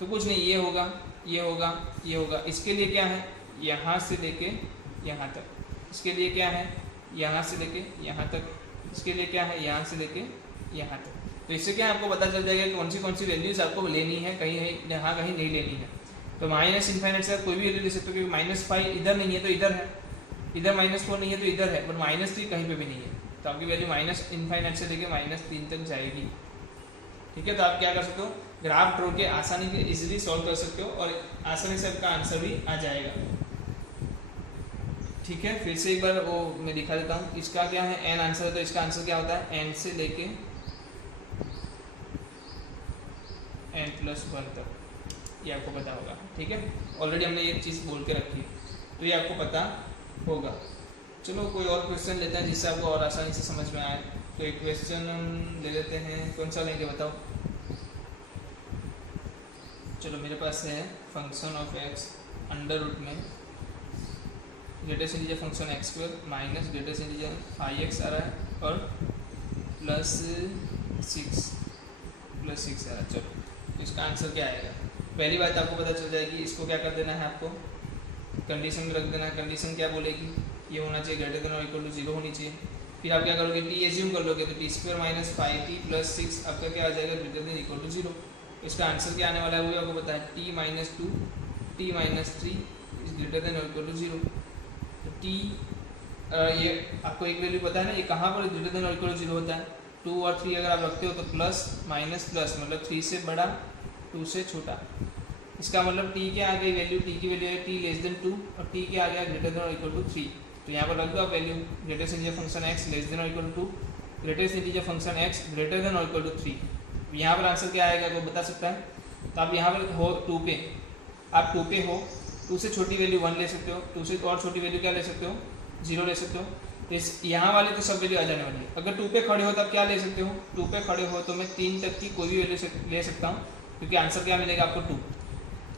तो कुछ नहीं, ये होगा, ये होगा, ये होगा। इसके लिए क्या है, यहाँ से लेके यहाँ तक। इसके लिए क्या है, यहाँ से लेके यहाँ तक। इसके लिए क्या है, यहाँ से लेके यहाँ तक। तो इससे क्या आपको पता चल जाएगा कि कौन सी वैल्यूज आपको लेनी है, कहीं यहाँ कहीं नहीं लेनी है। तो -∞ से कोई भी वैल्यू ले सकते हो, क्योंकि -5 इधर नहीं है तो इधर है, इधर -4 नहीं है तो इधर है, पर -3 कहीं पे भी नहीं है। तो आपकी वैल्यू -∞ से लेके -3 तक जाएगी। ठीक है, तो आप क्या कर सकते हो, ग्राफ ड्रॉ के आसानी से इजीली सॉल्व कर सकते हो और आसानी से आपका आंसर भी आ जाएगा। ठीक है, फिर से एक बार वो मैं दिखा देता हूँ। इसका क्या है, n आंसर है, तो इसका आंसर क्या होता है, n से लेके n+1 तक। ये आपको पता होगा। ठीक है, ऑलरेडी हमने ये चीज़ बोल के रखी है, तो ये आपको पता होगा। चलो कोई और क्वेश्चन लेते हैं जिससे आपको और आसानी से समझ में आए। तो एक क्वेश्चन हम ले लेते हैं, कौन सा लेंगे बताओ। चलो मेरे पास है function of x under root में greatest integer function x² minus greatest integer 5x आ रहा है और +6 आ रहा है। चलो इसका आंसर क्या आएगा। पहली बात आपको पता चल जाएगी, इसको क्या कर देना है, आपको कंडीशन में रख देना है। कंडीशन क्या बोलेगी, ये होना चाहिए ग्रेटर देन और इक्वल टू 0 होनी चाहिए। फिर आप क्या करोगे, t एज्यूम कर लोगे, तो t² - 5t + 6 आपका क्या आ जाएगा, ग्रेटर देन इक्वल टू 0। इसका आंसर क्या आने वाला है वो आपको पता है, t - 2 t - 3 is greater than और इक्वल टू 0। तो t ये आपको एक वैल्यू पता है ना, ये कहाँ पर ग्रेटर देन और इक्वल टू 0 होता है। 2 और 3 अगर आप रखते हो तो प्लस माइनस प्लस, मतलब 3 से बड़ा 2 से छोटा। इसका मतलब t के आगे वैल्यू, t की वैल्यू है t <2 और t के आगे ग्रेटर देन और इक्वल टू 3। तो यहाँ पर रख दो आप value, greatest integer function x less than और equal to 2, greatest integer function x greater than और इक्वल टू 3। यहाँ पर आंसर क्या आएगा वो बता सकता है। तो आप यहाँ पर हो 2 पे, आप 2 पे हो, 2 से छोटी वैल्यू 1 ले सकते हो, 2 से और छोटी वैल्यू क्या ले सकते हो, 0 ले सकते हो। तो इस यहाँ वाले तो सब वैल्यू आ जाने वाली है। अगर 2 पे खड़े हो तो आप क्या ले सकते हो, 2 पे खड़े हो तो मैं 3 तक की कोई भी वैल्यू ले सकता हूँ, क्योंकि आंसर क्या मिलेगा आपको 2।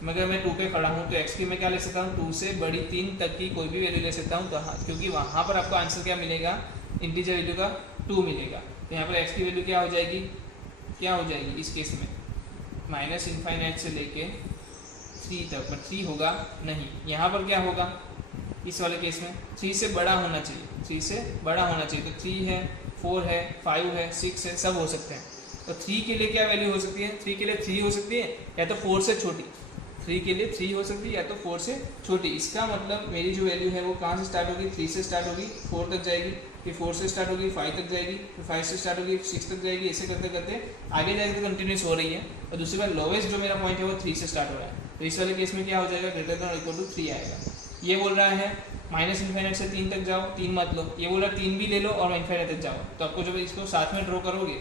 मगर मैं 2 पे खड़ा हूँ तो x की मैं क्या ले सकता हूँ, 2 से बड़ी 3 तक की कोई भी वैल्यू ले सकता हूँ। तो हाँ, क्योंकि वहाँ पर आपको आंसर क्या मिलेगा, इंटीजर वैल्यू का 2 मिलेगा। तो यहाँ पर x की वैल्यू क्या हो जाएगी, क्या हो जाएगी इस केस में, -∞ से लेके 3 तक, पर 3 होगा नहीं। यहाँ पर क्या होगा इस वाले केस में, 3 से बड़ा होना चाहिए, 3 से बड़ा होना चाहिए। तो 3 है, 4 है, 5 है, 6 है, सब हो सकते हैं। तो 3 के लिए क्या वैल्यू हो सकती है, 3 के लिए 3 हो सकती है या तो 4 से छोटी, 3 के लिए 3 हो सकती है या तो 4 से छोटी। इसका मतलब मेरी जो वैल्यू है वो कहाँ से स्टार्ट होगी, 3 से स्टार्ट होगी, 4 तक जाएगी, फिर 4 से स्टार्ट होगी, 5 तक जाएगी, फिर 5 से स्टार्ट होगी, 6 तक जाएगी। ऐसे करते करते आगे जाकर कंटिन्यूस हो रही है। और दूसरी बार लोवेस्ट जो मेरा पॉइंट है वो 3 से स्टार्ट हो रहा है। तो इस वाले केस में क्या हो जाएगा, ग्रेटर देन और इक्वल टू 3 आएगा। ये बोल रहा है -∞ से 3 तक जाओ, 3 मत लो। ये बोल रहा है 3 भी ले लो और ∞ तक जाओ। तो आपको जब इसको साथ में ड्रॉ करोगे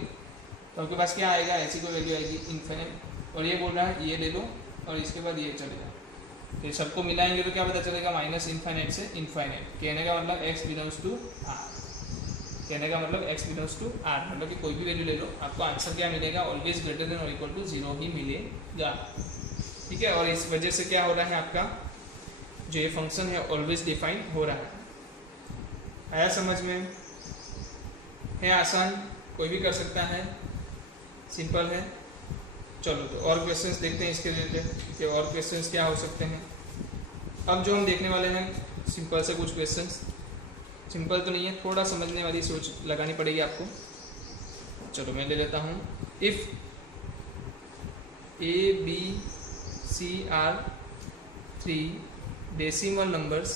तो आपके पास क्या आएगा, ऐसी कोई वैल्यू आएगी इन्फिनिट। और ये बोल रहा है ये ले लो और इसके बाद ये चलेगा। तो सबको मिलाएंगे तो क्या पता चलेगा, -∞ से इन्फिनिट। कहने का मतलब x बिलोंग्स टू r, कहने का मतलब x बिलोंग्स टू r, मतलब कि कोई भी वैल्यू ले लो आपको आंसर क्या मिलेगा, ऑलवेज ग्रेटर देन और इक्वल टू 0 ही मिलेगा। ठीक है, और इस वजह से क्या हो रहा है, आपका जो ये फंक्शन है ऑलवेज डिफाइन हो रहा है। आया समझ में, है आसान, कोई भी कर सकता है, सिंपल है। चलो तो और क्वेश्चंस देखते हैं इसके रिलेटेड कि और क्वेश्चंस क्या हो सकते हैं। अब जो हम देखने वाले हैं सिंपल से कुछ क्वेश्चंस, सिंपल तो नहीं है, थोड़ा समझने वाली सोच लगानी पड़ेगी आपको। चलो मैं ले लेता हूँ, if A B C are 3 decimal numbers,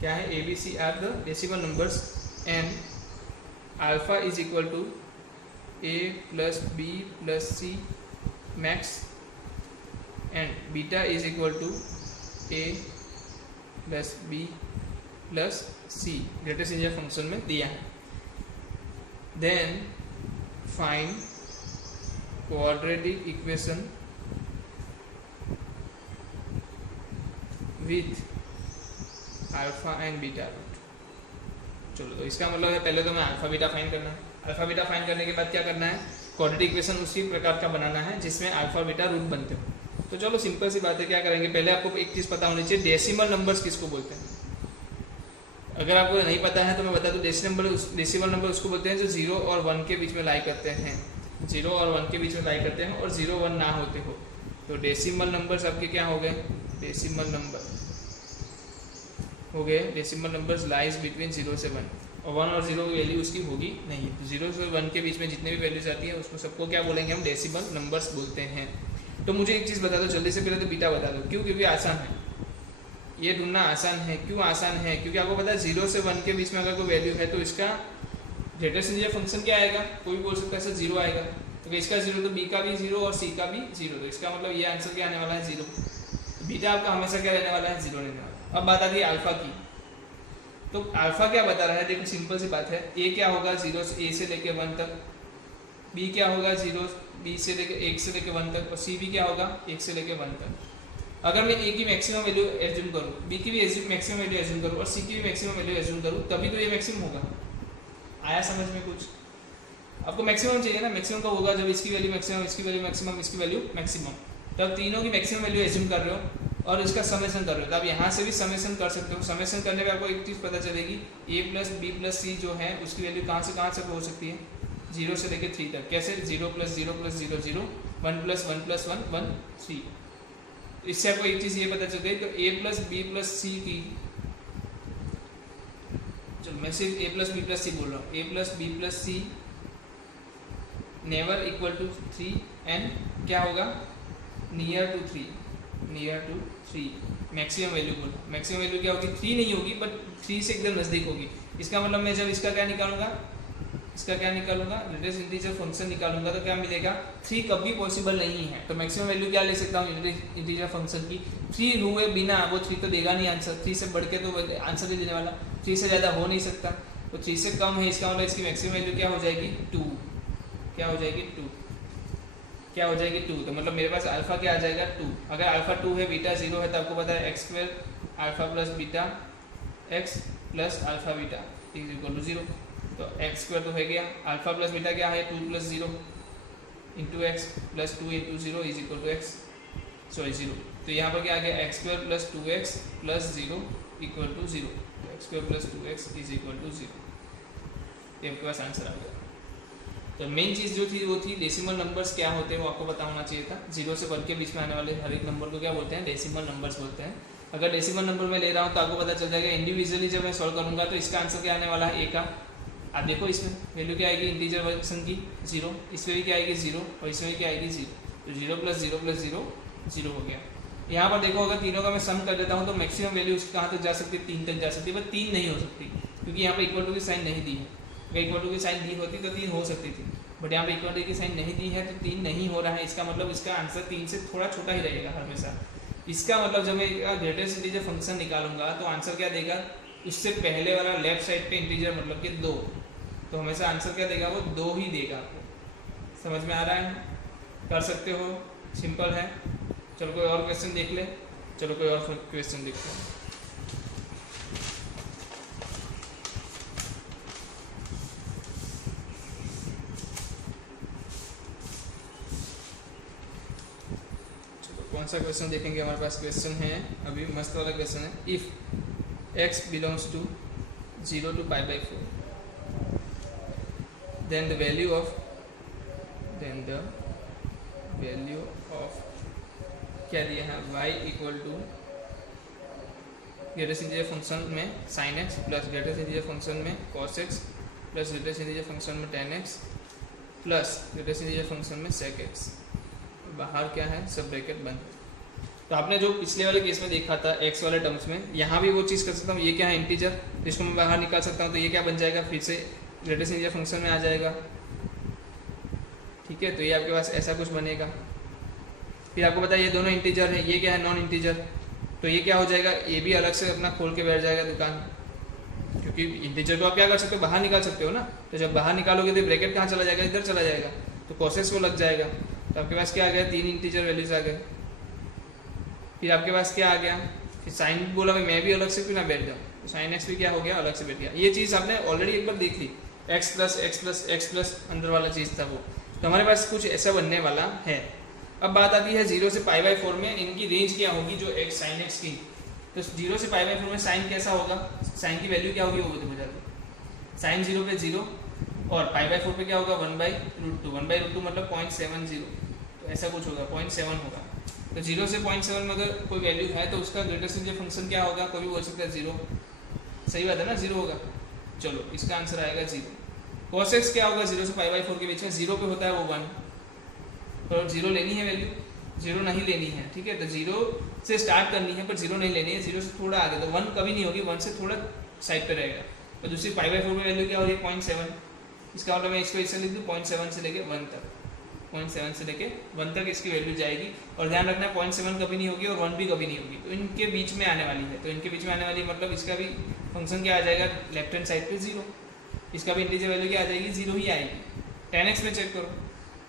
क्या है, A B C are the decimal numbers and alpha is equal to A plus B plus C max and beta is equal to A plus B plus C, ग्रेटेस्ट integer function में दिया है। Then find quadratic equation with alpha and beta root. चलो तो इसका मतलब है पहले तो मैं अल्फा बीटा फाइंड करना है। अल्फा बीटा फाइंड करने के बाद क्या करना है, क्वाड्रेटिक इक्वेशन उसी प्रकार का बनाना है जिसमें अल्फा बीटा रूट बनते हो। तो चलो सिंपल सी बात है, क्या करेंगे, पहले आपको एक चीज़ पता होनी चाहिए, डेसिमल नंबर्स किसको बोलते हैं। अगर आपको नहीं पता है तो मैं बता दूं, डेसिमल नंबर उसको बोलते हैं जो 0 और 1 के बीच में लाई करते हैं, 0 और 1 के बीच में लाई करते हैं और 0 1 ना होते हो। तो डेसिमल नंबर्स आपके क्या हो गए, डेसिमल नंबर हो गए, डेसिमल नंबर्स लाइज बिटवीन 0 से 1, और 1 और 0 की वैल्यू उसकी होगी नहीं। तो 0 से 1 के बीच में जितने भी वैल्यूज आती है उसको सबको क्या बोलेंगे हम, डेसिमल नंबर्स बोलते हैं। तो मुझे एक चीज़ बता दो जल्दी से, पहले तो बीटा बता दो, क्यों, क्योंकि आसान है, ये ढूंढना आसान है। क्यों आसान है, क्योंकि आपको पता है 0 से 1 के बीच में अगर कोई वैल्यू है तो इसका ग्रेटेस्ट इंटीजर फंक्शन क्या आएगा, कोई भी बोल सकता है सर 0 आएगा। तो इसका 0 तो बी का भी 0 और सी का भी 0, तो इसका मतलब ये आंसर क्या आने वाला है, 0। बीटा आपका हमेशा क्या रहने वाला है, 0 रहने वाला। अब बात आती है अल्फा की, तो अल्फा क्या बता रहा है, देखो सिंपल सी बात है, ए क्या होगा 0 से ए से लेके 1 तक, बी क्या होगा 0 बी से लेके 1 से लेके 1 तक, और सी भी क्या होगा 1 से लेके 1 तक। अगर मैं ए की मैक्सिमम वैल्यू एज्यूम करूँ, बी की भी मैक्सिमम वैल्यू एज्यूम करूँ और सी की भी मैक्सिमम वैल्यू एज्यूम करूँ, तभी तो ये मैक्सिमम होगा। आया समझ में कुछ, आपको मैक्सिमम चाहिए ना, मैक्सिमम कब होगा, जब इसकी वैल्यू मैक्सिमम, इसकी वैल्यू मैक्सिमम, इसकी वैल्यू मैक्सिमम, तब तीनों की मैक्सिमम वैल्यू एज्यूम कर रहे हो और इसका समेशन कर रहे हो, तो आप यहाँ से भी समेशन कर सकते हो। समेशन करने में आपको एक चीज़ पता चलेगी, a प्लस बी प्लस सी जो है उसकी वैल्यू कहाँ से हो सकती है, 0 से लेकर 3 तक। कैसे, 0 प्लस 0 प्लस 0 0, 1 प्लस 1 प्लस 1 1 3। इससे आपको एक चीज़ ये पता चल गई, तो a plus B plus C की, चलो मैं सिर्फ a plus B plus C बोल रहा हूँ, a plus B plus C never equal to 3 and क्या होगा, near to 3, near to 3 maximum value बोल, मैक्सिमम वैल्यू क्या होगी, 3 नहीं होगी बट 3 से एकदम नज़दीक होगी। इसका मतलब मैं जब इसका क्या निकालूंगा, इसका क्या निकालूंगा, ग्रेटेस्ट इंटीजर फंक्शन निकालूंगा, तो क्या मिलेगा, 3 कभी पॉसिबल नहीं है। तो मैक्सिमम वैल्यू क्या ले सकता हूँ इंटीजर फंक्शन की, 3 हुए बिना वो 3 तो देगा नहीं आंसर, 3 से बढ़ के तो आंसर नहीं देने वाला, 3 से ज़्यादा हो नहीं सकता, तो 3 से कम है, इसका मतलब इसकी मैक्सिमम वैल्यू क्या हो जाएगी 2, क्या हो जाएगी 2, क्या हो जाएगी 2। तो मतलब मेरे पास अल्फा क्या आ जाएगा 2। अगर अल्फा 2 है, बीटा 0 है, तो आपको पता है x² alpha plus beta x plus alpha beta is equal to 0। तो x² तो हो गया, अल्फा प्लस बीटा क्या है 2 plus 0 into x plus 2 into 0 is equal to x, sorry 0। तो यहाँ पर क्या आ गया, x² plus 2x plus 0 equal to 0, x² plus 2x is equal to 0। ये आपके पास आंसर आ गया। तो मेन चीज़ जो थी वो थी डेसिमल नंबर्स क्या होते हैं वो आपको पता होना चाहिए था। 0 से 1 के बीच में आने वाले हर एक नंबर को क्या बोलते हैं, डेसिमल नंबर्स बोलते हैं। अगर डेसिमल नंबर में ले रहा हूँ तो आपको पता चल जाएगा, इंडिविजुअली जब मैं सॉल्व करूँगा तो इसका आंसर क्या आने वाला है, ए का। आप देखो इसमें वैल्यू क्या आएगी इंटीजर फंक्शन की 0, इसमें भी क्या आएगी 0 और इसमें भी क्या आएगी 0। तो 0 प्लस 0 प्लस 0 0 हो गया। यहाँ पर देखो अगर तीनों का मैं सम कर देता हूँ तो मैक्सिमम वैल्यू उसकी कहाँ तक जा सकती है, 3 तक जा सकती है, पर 3 नहीं हो सकती क्योंकि यहाँ पर इक्वल टू की साइन नहीं दी है। अगर इक्वल टू की साइन दी होती तो 3 हो सकती थी, बट यहाँ पे इक्वल टू की साइन नहीं दी है तो 3 नहीं हो रहा है। इसका मतलब इसका आंसर 3 से थोड़ा छोटा ही रहेगा हमेशा। इसका मतलब जब मैं ग्रेटेस्ट इंटीजर फंक्शन निकालूंगा तो आंसर क्या देगा, उससे पहले वाला लेफ्ट साइड पे इंटीजर मतलब कि 2, तो हमेशा आंसर क्या देगा, वो 2 ही देगा। आपको समझ में आ रहा है, कर सकते हो, सिंपल है। चलो कोई और क्वेश्चन देख ले, चलो कोई और क्वेश्चन देखते हैं। कौन सा क्वेश्चन देखेंगे, हमारे पास क्वेश्चन है अभी मस्त वाला क्वेश्चन है, if x belongs to 0 to π/4 then the value of क्या दिया है, y equal to greatest integer function में sin x plus greatest integer function में cos x plus greatest integer function में tan x plus greatest integer function में sec x, बाहर क्या है सब ब्रैकेट बंद। तो आपने जो पिछले वाले केस में देखा था x वाले टर्म्स में, यहाँ भी वो चीज़ कर सकता हूँ। ये क्या है इंटीजर, जिसको मैं बाहर निकाल सकता हूँ, तो ये क्या बन जाएगा, फिर से ग्रेटेस्ट इंटीजर फंक्शन में आ जाएगा। ठीक है, तो ये आपके पास ऐसा कुछ बनेगा। फिर आपको पता है ये दोनों इंटीजर है, ये क्या है नॉन इंटीजर, तो ये क्या हो जाएगा, ये भी अलग से अपना खोल के बैठ जाएगा दुकान, क्योंकि इंटीजर को आप क्या कर सकते हो, बाहर निकाल सकते हो ना। तो जब बाहर निकालोगे तो ब्रैकेट कहाँ चला जाएगा, इधर चला जाएगा, तो प्रोसेस को लग जाएगा। तो आपके पास क्या आ गया, 3 इंटीजर वैल्यूज आ गए। फिर आपके पास क्या आ गया, फिर साइन बोला मैं भी अलग से क्यों ना बैठ जाऊँ, तो साइन एक्स भी क्या हो गया, अलग से बैठ गया। ये चीज़ आपने ऑलरेडी एक बार देख ली, x plus x plus x plus अंदर वाला चीज़ था वो। तो हमारे पास कुछ ऐसा बनने वाला है। अब बात आती है 0 से पाई बाई 4 में इनकी रेंज क्या होगी, जो एक साइन एक्स की। तो 0 से पाई बाई 4 में साइन कैसा होगा, साइन की वैल्यू क्या होगी वो देखो जरा। साइन 0 पे 0 और पाई बाई 4 पे क्या होगा 1/√2। 1/√2 मतलब 0.70, तो ऐसा कुछ होगा 0.7 होगा। तो 0 से 0.7 में अगर कोई वैल्यू है तो उसका ग्रेटेस्ट इंटीजर फंक्शन क्या होगा, कोई भी बोल सकता है 0। सही बात है ना, 0 होगा। चलो इसका आंसर आएगा 0। cos x क्या होगा 0 से पाई बाई 4 के बीच में, 0 पे होता है वो 1, तो 0 लेनी है वैल्यू, 0 नहीं लेनी है, ठीक है। तो 0 से स्टार्ट करनी है पर 0 नहीं लेनी है, 0 से थोड़ा आगे, तो 1 कभी नहीं होगी, 1 से थोड़ा साइड पे रहेगा। और दूसरी पाई बाई 4 में वैल्यू क्या हो रही है 0.7, इसका मतलब मैं इसको इससे लिख दूँ 0.7 से लेके 1 तक, 0.7 से लेके 1 तक इसकी वैल्यू जाएगी। और ध्यान रखना 0.7 कभी नहीं होगी और 1 भी कभी नहीं होगी, तो इनके बीच में आने वाली है। तो इनके बीच में आने वाली मतलब इसका भी फंक्शन क्या आ जाएगा लेफ्ट हैंड साइड पे 0, इसका भी इंटीजर वैल्यू क्या आ जाएगी 0 ही आएगी। tan x में चेक करो,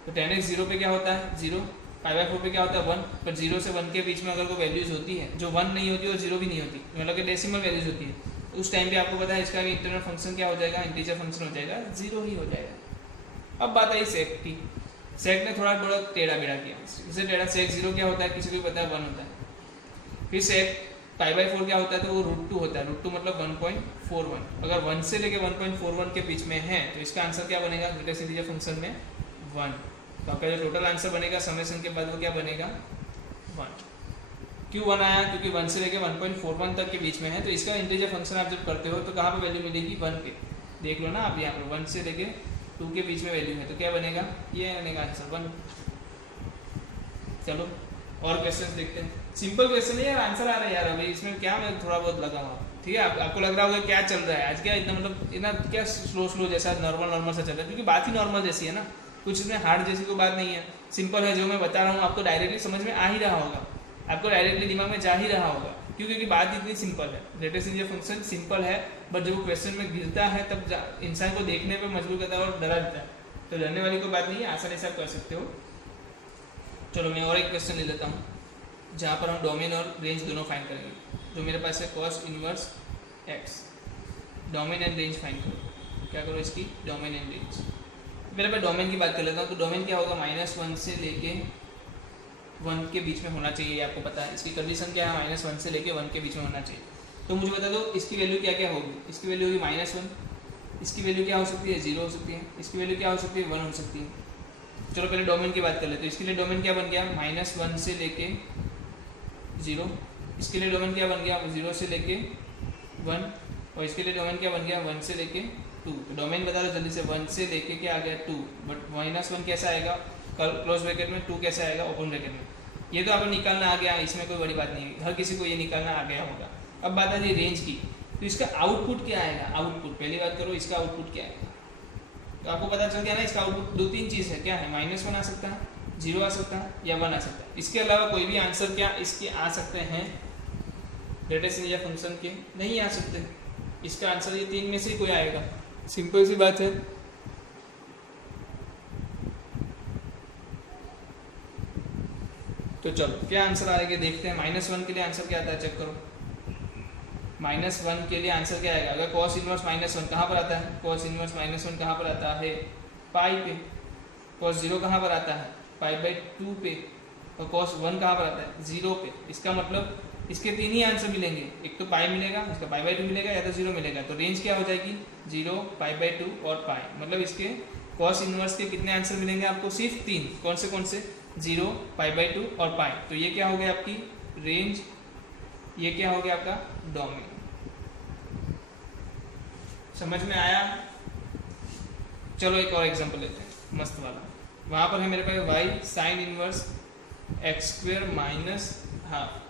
तो tan x 0 पे क्या होता है 0, पाई बाई 4 पे क्या होता है 1, पर 0 से 1 के बीच में अगर कोई वैल्यूज होती है जो 1 नहीं होती और 0 भी नहीं होती, मतलब कि डेसिमल वैल्यूज होती है, तो उस टाइम पे आपको पता है इसका भी इंटरनल फंक्शन क्या हो जाएगा, इंटीजर फंक्शन हो जाएगा 0 ही हो जाएगा। अब बात आई सेक की। सेक ने थोड़ा टेढ़ा बेड़ा किया, इसे टेढ़ा सेक 0 क्या होता है किसी को पता है 1 होता है। फिर सेक पाई बाई 4 क्या होता है, तो वो √2 होता है, √2 मतलब 1.41। अगर 1 से लेके 1.41 के बीच में है तो इसका आंसर क्या बनेगा, ग्रेटेस्ट इंटीजर फंक्शन में 1। तो आपका जो टोटल आंसर बनेगा समेशन के बाद वो क्या बनेगा 1। क्यों 1 आया, क्योंकि 1 से लेके 1.41 तक के बीच में है, तो इसका इंटीजर फंक्शन आप जब करते हो तो कहाँ पे वैल्यू मिलेगी 1 के। देख लो ना आप यहाँ पर 1 से लेके 2 के बीच में वैल्यू है, तो क्या बनेगा, ये बनेगा आंसर 1। चलो और क्वेश्चन देखते हैं। सिंपल क्वेश्चन है यार, आंसर आ रहा है यार, अभी इसमें क्या मैं थोड़ा बहुत लगा हुआ, ठीक है। आपको लग रहा होगा क्या चल रहा है आज, क्या इतना मतलब इतना क्या स्लो जैसा नॉर्मल सा चल रहा है, क्योंकि बात ही नॉर्मल जैसी है ना, कुछ इसमें हार्ड जैसी कोई बात नहीं है, सिंपल है। जो मैं बता रहा हूँ आपको डायरेक्टली समझ में आ ही रहा होगा, आपको डायरेक्टली दिमाग में जा ही रहा होगा, क्योंकि बात इतनी सिंपल है। ग्रेटेस्ट इंटीजर फंक्शन सिंपल है, बट जब वो क्वेश्चन में गिरता है तब इंसान को देखने पर मजबूर करता है और डरा देता है। तो डरने वाली कोई बात नहीं है, आसानी से आप कर सकते हो। चलो मैं और एक क्वेश्चन ले लेता हूँ जहाँ पर हम डोमेन और रेंज दोनों फाइंड करेंगे। जो मेरे पास है cos inverse x, domain and range find करो। क्या करो इसकी डोमेन एंड रेंज। मेरे पास डोमेन की बात कर लेता हूँ, तो डोमेन क्या होगा -1 से लेके 1 के बीच में होना चाहिए, आपको पता है इसकी कंडीशन क्या है, -1 से लेके 1 के बीच में होना चाहिए। तो मुझे बता दो इसकी वैल्यू क्या क्या होगी। इसकी वैल्यू होगी -1, इसकी वैल्यू क्या हो सकती है 0 हो सकती है, इसकी वैल्यू क्या हो सकती है 1 हो सकती है। चलो पहले डोमेन की बात कर लेते हैं। इसके लिए डोमेन क्या बन गया -1 से लेके 0, इसके लिए डोमेन क्या बन गया 0 से लेके 1, और इसके लिए डोमेन क्या बन गया 1 से लेके 2। तो डोमेन बता दो जल्दी से, 1 से लेके क्या आ गया 2, बट -1 कैसा आएगा क्लोज ब्रैकेट में, 2 कैसा आएगा ओपन ब्रैकेट में। ये तो आपको निकालना आ गया, इसमें कोई बड़ी बात नहीं है, हर किसी को ये निकालना आ गया होगा। अब बात आती है रेंज की, तो इसका आउटपुट क्या आएगा, आउटपुट पहली बात करो इसका आउटपुट क्या आएगा। तो आपको पता चल गया ना इसका आउटपुट 2-3 चीज़ है, क्या है -1 आ सकता है, 0 आ सकता है या 1 आ सकता है। इसके अलावा कोई भी आंसर क्या इसके आ सकते हैं ग्रेटेस्ट इंटीजर फंक्शन के, नहीं आ सकते। इसका आंसर ये 3 में से कोई आएगा, सिंपल सी बात है। तो चलो क्या आंसर आएगा देखते हैं। -1 के लिए आंसर क्या आता है चेक करो। -1 के लिए आंसर क्या आएगा, अगर cos इनवर्स -1 कहाँ पर आता है, cos इनवर्स -1 कहाँ पर आता है पाई पे, cos 0 कहाँ पर आता है पाई/2 पे, और cos 1 कहाँ पर आता है 0 पे। इसका मतलब इसके 3 ही आंसर मिलेंगे, एक तो पाई मिलेगा, इसका पाई/2 मिलेगा या तो 0 मिलेगा। तो रेंज क्या हो जाएगी 0, पाई/2 और पाई। मतलब इसके cos इनवर्स के कितने आंसर मिलेंगे आपको, सिर्फ 3। कौन से 0, पाई/2 और पाई। तो ये क्या हो गया आपकी रेंज, ये क्या हो गया आपका डोमेन। समझ में आया। चलो एक और एग्जांपल लेते हैं मस्त वाला। वहाँ पर है मेरे पास y sine inverse x² minus half,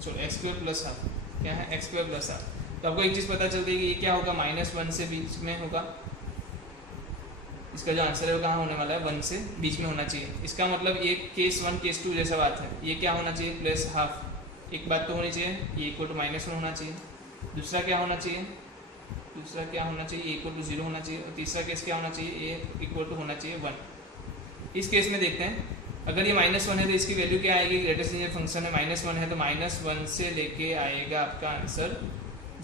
चलो x² प्लस हाफ, क्या है x² प्लस हाफ। तो आपको एक चीज़ पता चल गई कि ये क्या होगा -1 से बीच में होगा। इसका जो आंसर है वो कहाँ होने वाला है 1 से बीच में होना चाहिए। इसका मतलब ये केस 1 केस 2 जैसा बात है, ये क्या होना चाहिए प्लस हाफ। एक बात तो होनी चाहिए ये इक्वल टू -1 होना चाहिए, दूसरा क्या होना चाहिए, दूसरा क्या होना चाहिए ये इक्वल टू 0 होना चाहिए, और तीसरा केस क्या होना चाहिए ये इक्वल टू होना चाहिए 1। इस केस में देखते हैं अगर ये -1 है तो इसकी वैल्यू क्या आएगी, ग्रेटेस्ट इंटीजर फंक्शन है -1 है तो -1 से लेके आएगा आपका आंसर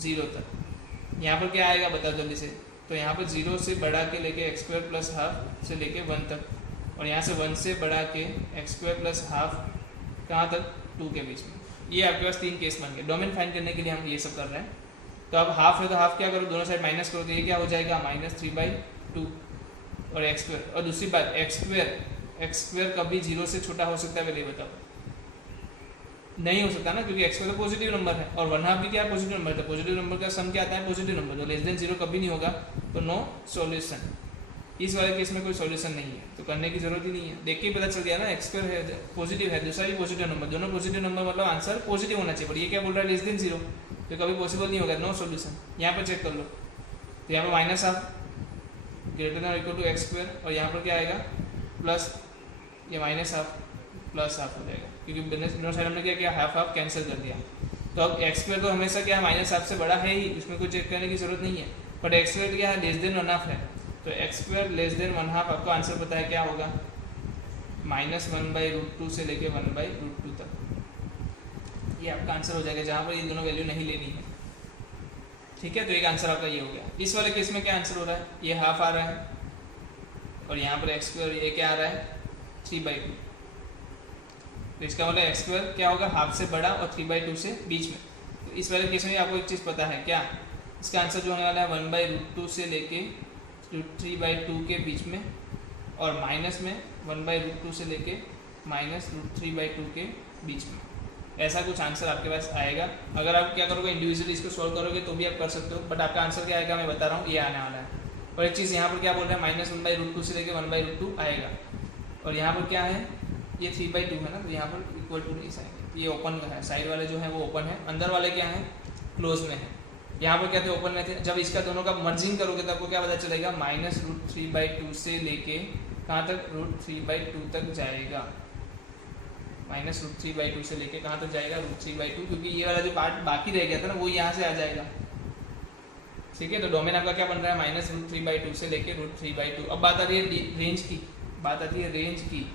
0 तक। यहाँ पर क्या आएगा बताओ जल्दी से। तो यहाँ पर 0 से बढ़ा के लेके x² प्लस हाफ से लेके 1 तक, और यहाँ से 1 से बढ़ा के x² प्लस हाफ कहाँ तक 2 के बीच में। ये आपके पास 3 केस बन गए। डोमेन फाइंड करने के लिए हम ये सब कर रहे हैं। तो अब हाफ है तो हाफ क्या करो, दोनों साइड माइनस करो, तो ये क्या हो जाएगा -3/2 और x²। और दूसरी बात x² कभी 0 से छोटा हो सकता है, पहले बताओ। नहीं हो सकता ना, क्योंकि x² तो पॉजिटिव नंबर है और 1/2 भी क्या है, पॉजिटिव नंबर है। तो पॉजिटिव नंबर का सम क्या आता है, पॉजिटिव नंबर। तो लेस देन 0 कभी नहीं होगा, तो नो सॉल्यूशन। इस वाले केस में कोई सॉल्यूशन नहीं है, तो करने की जरूरत ही नहीं है। देख के ही पता चल गया ना, x² है पॉजिटिव है, दूसरा भी पॉजिटिव नंबर, दोनों पॉजिटिव नंबर, मतलब आंसर पॉजिटिव होना चाहिए। पर ये क्या बोल रहा है, लेस देन 0, तो कभी पॉसिबल नहीं होगा, नो सॉल्यूशन। यहाँ पर चेक कर लो, तो यहाँ पर -1/2 ग्रेटर देन और इक्वल टू x², और यहाँ पर क्या आएगा प्लस, ये -1/2 प्लस हाफ हो जाएगा, क्योंकि दोनों साइड हमने क्या किया, हाफ कैंसिल कर दिया। तो अब x² तो हमेशा क्या -1/2 से बड़ा है ही, उसमें कुछ चेक करने की जरूरत नहीं है। बट x² क्या है, लेस देन 1/2 है, तो x² लेस देन 1/2 आपको आंसर पता है क्या होगा, -1/√2 से लेके 1/√2 तक। ये आपका आंसर हो जाएगा, जहाँ पर ये दोनों वैल्यू नहीं लेनी है। ठीक है, तो एक आंसर आपका ये हो गया। इस वाले केस में क्या आंसर हो रहा है, ये हाफ आ रहा है और यहाँ पर x² ये क्या आ रहा है 3/2। तो इसका मतलब x² क्या होगा, हाफ से बड़ा और 3/2 से बीच में। तो इस वाले केस में आपको एक चीज़ पता है क्या, इसका आंसर जो होने वाला है 1/√2 से लेके 3/2 के बीच में, और माइनस में 1/√2 से लेके -√3/2 के बीच में। ऐसा कुछ आंसर आपके पास आएगा। अगर आप क्या करोगे, इंडिविजुअली इसको सॉल्व करोगे तो भी आप कर सकते हो, बट आपका आंसर क्या आएगा मैं बता रहा हूँ, ये आने वाला है। और एक चीज़ यहाँ पर क्या बोल रहा है, -1/√2 से लेके 1/√2 आएगा, और यहाँ पर क्या है, ये 3/2 है ना, तो यहाँ पर इक्वल टू नहीं आएगा। ये ओपन का है, साइड वाले जो है वो ओपन है, अंदर वाले क्या है, क्लोज में है। यहाँ पर क्या थे, ओपन में थे। जब इसका दोनों का मर्जिंग करोगे तो आपको क्या पता चलेगा, -√3/2 से लेके कहाँ तक, √3/2 तक जाएगा। -√3/2 से लेके कहाँ तक जाएगा, √3/2, क्योंकि ये वाला जो पार्ट बाकी रह गया था ना, वो यहाँ से आ जाएगा। ठीक है, तो डोमेन आपका क्या बन रहा है, -√3/2 से लेके √3/2। अब बात आ रही है रेंज की, बात आती है रेंज की।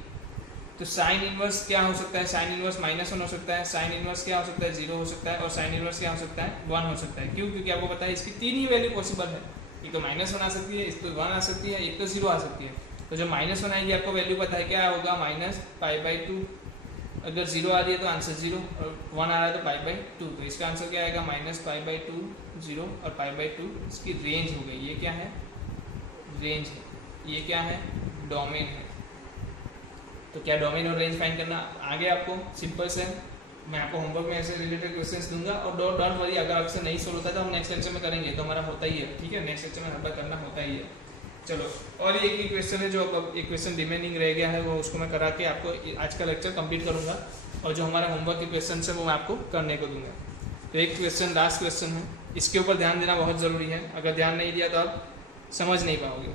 तो साइन इनवर्स क्या हो सकता है, साइन इनवर्स -1 हो सकता है, साइन इनवर्स क्या हो सकता है 0 हो सकता है, और साइन इनवर्स क्या हो सकता है 1 हो सकता है। क्यों, क्योंकि आपको पता है इसकी 3 ही वैल्यू पॉसिबल है। एक तो -1 आ सकती है, एक तो 1 आ सकती है, एक तो 0 आ सकती है। तो जो -1 आएगी आपको वैल्यू पता है क्या होगा, -π/2। अगर 0 आ रही है तो आंसर 0, और 1 आ रहा है तो π/2। तो इसका आंसर क्या आएगा, -π/2 0 और π/2 इसकी रेंज हो गई। ये क्या है, रेंज है, ये क्या है, डोमेन है। तो क्या डोमेन और रेंज फाइंड करना आ गया आपको, सिंपल से। मैं आपको होमवर्क में ऐसे रिलेटेड क्वेश्चंस दूंगा, और डोंट वरी, अगर आपसे नहीं सोल्व होता तो हम नेक्स्ट लेक्चर में करेंगे, तो हमारा होता ही है। ठीक है, नेक्स्ट लेक्चर में हर बार करना होता ही है। चलो, और एक ही क्वेश्चन है जो अब एक क्वेश्चन रिमेनिंग रह गया है, वो उसको मैं करा के आपको आज का लेक्चर कंप्लीट करूँगा, और जो हमारा होमवर्क के क्वेश्चन है वो मैं आपको करने को दूंगा। तो एक क्वेश्चन, लास्ट क्वेश्चन है, इसके ऊपर ध्यान देना बहुत ज़रूरी है। अगर ध्यान नहीं दिया तो आप समझ नहीं पाओगे।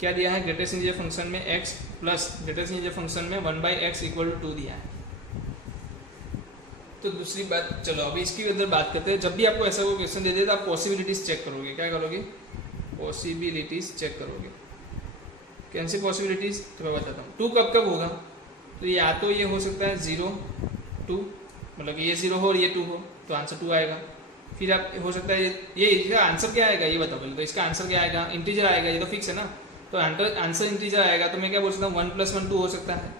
क्या दिया है, ग्रेटेस्ट इंटीजर फंक्शन में x plus greatest integer function में 1/x = 2 दिया है। तो दूसरी बात, चलो अभी इसकी उधर बात करते हैं। जब भी आपको ऐसा कोई क्वेश्चन दे दे तो आप पॉसिबिलिटीज चेक करोगे। क्या करोगे, पॉसिबिलिटीज चेक करोगे। कौन सी पॉसिबिलिटीज, तो मैं बताता हूँ। 2 कब कब होगा, तो या तो ये हो सकता है 0 2, मतलब कि ये 0 हो और ये 2 हो, तो आंसर 2 आएगा। फिर आप हो सकता है ये इसका आंसर क्या आएगा ये बताओ पहले। तो इसका आंसर क्या आएगा, इंटीजर आएगा, ये तो फिक्स है ना। तो आंसर इंटीजर आएगा, तो मैं क्या बोल सकता हूँ 1 + 1 2 हो सकता है,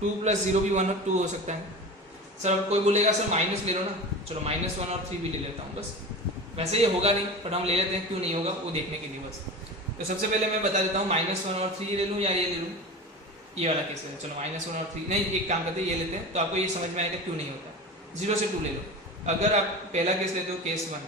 2 + 0 भी 1 और 2 हो सकता है। सर अब कोई बोलेगा सर माइनस ले लो ना, चलो -1 और 3 भी ले लेता हूँ बस। वैसे ये होगा नहीं, पर हम ले लेते हैं, क्यों नहीं होगा वो देखने के लिए बस। तो सबसे पहले मैं बता देता हूँ -1 और 3 ले लूँ या ये ले लूँ, ये वाला केस है। चलो -1 और 3 नहीं, एक काम करते हैं, ये लेते हैं, तो आपको ये समझ में आएगा क्यों नहीं होता। 0 से 2 ले लो। अगर आप पहला केस लेते हो, केस 1,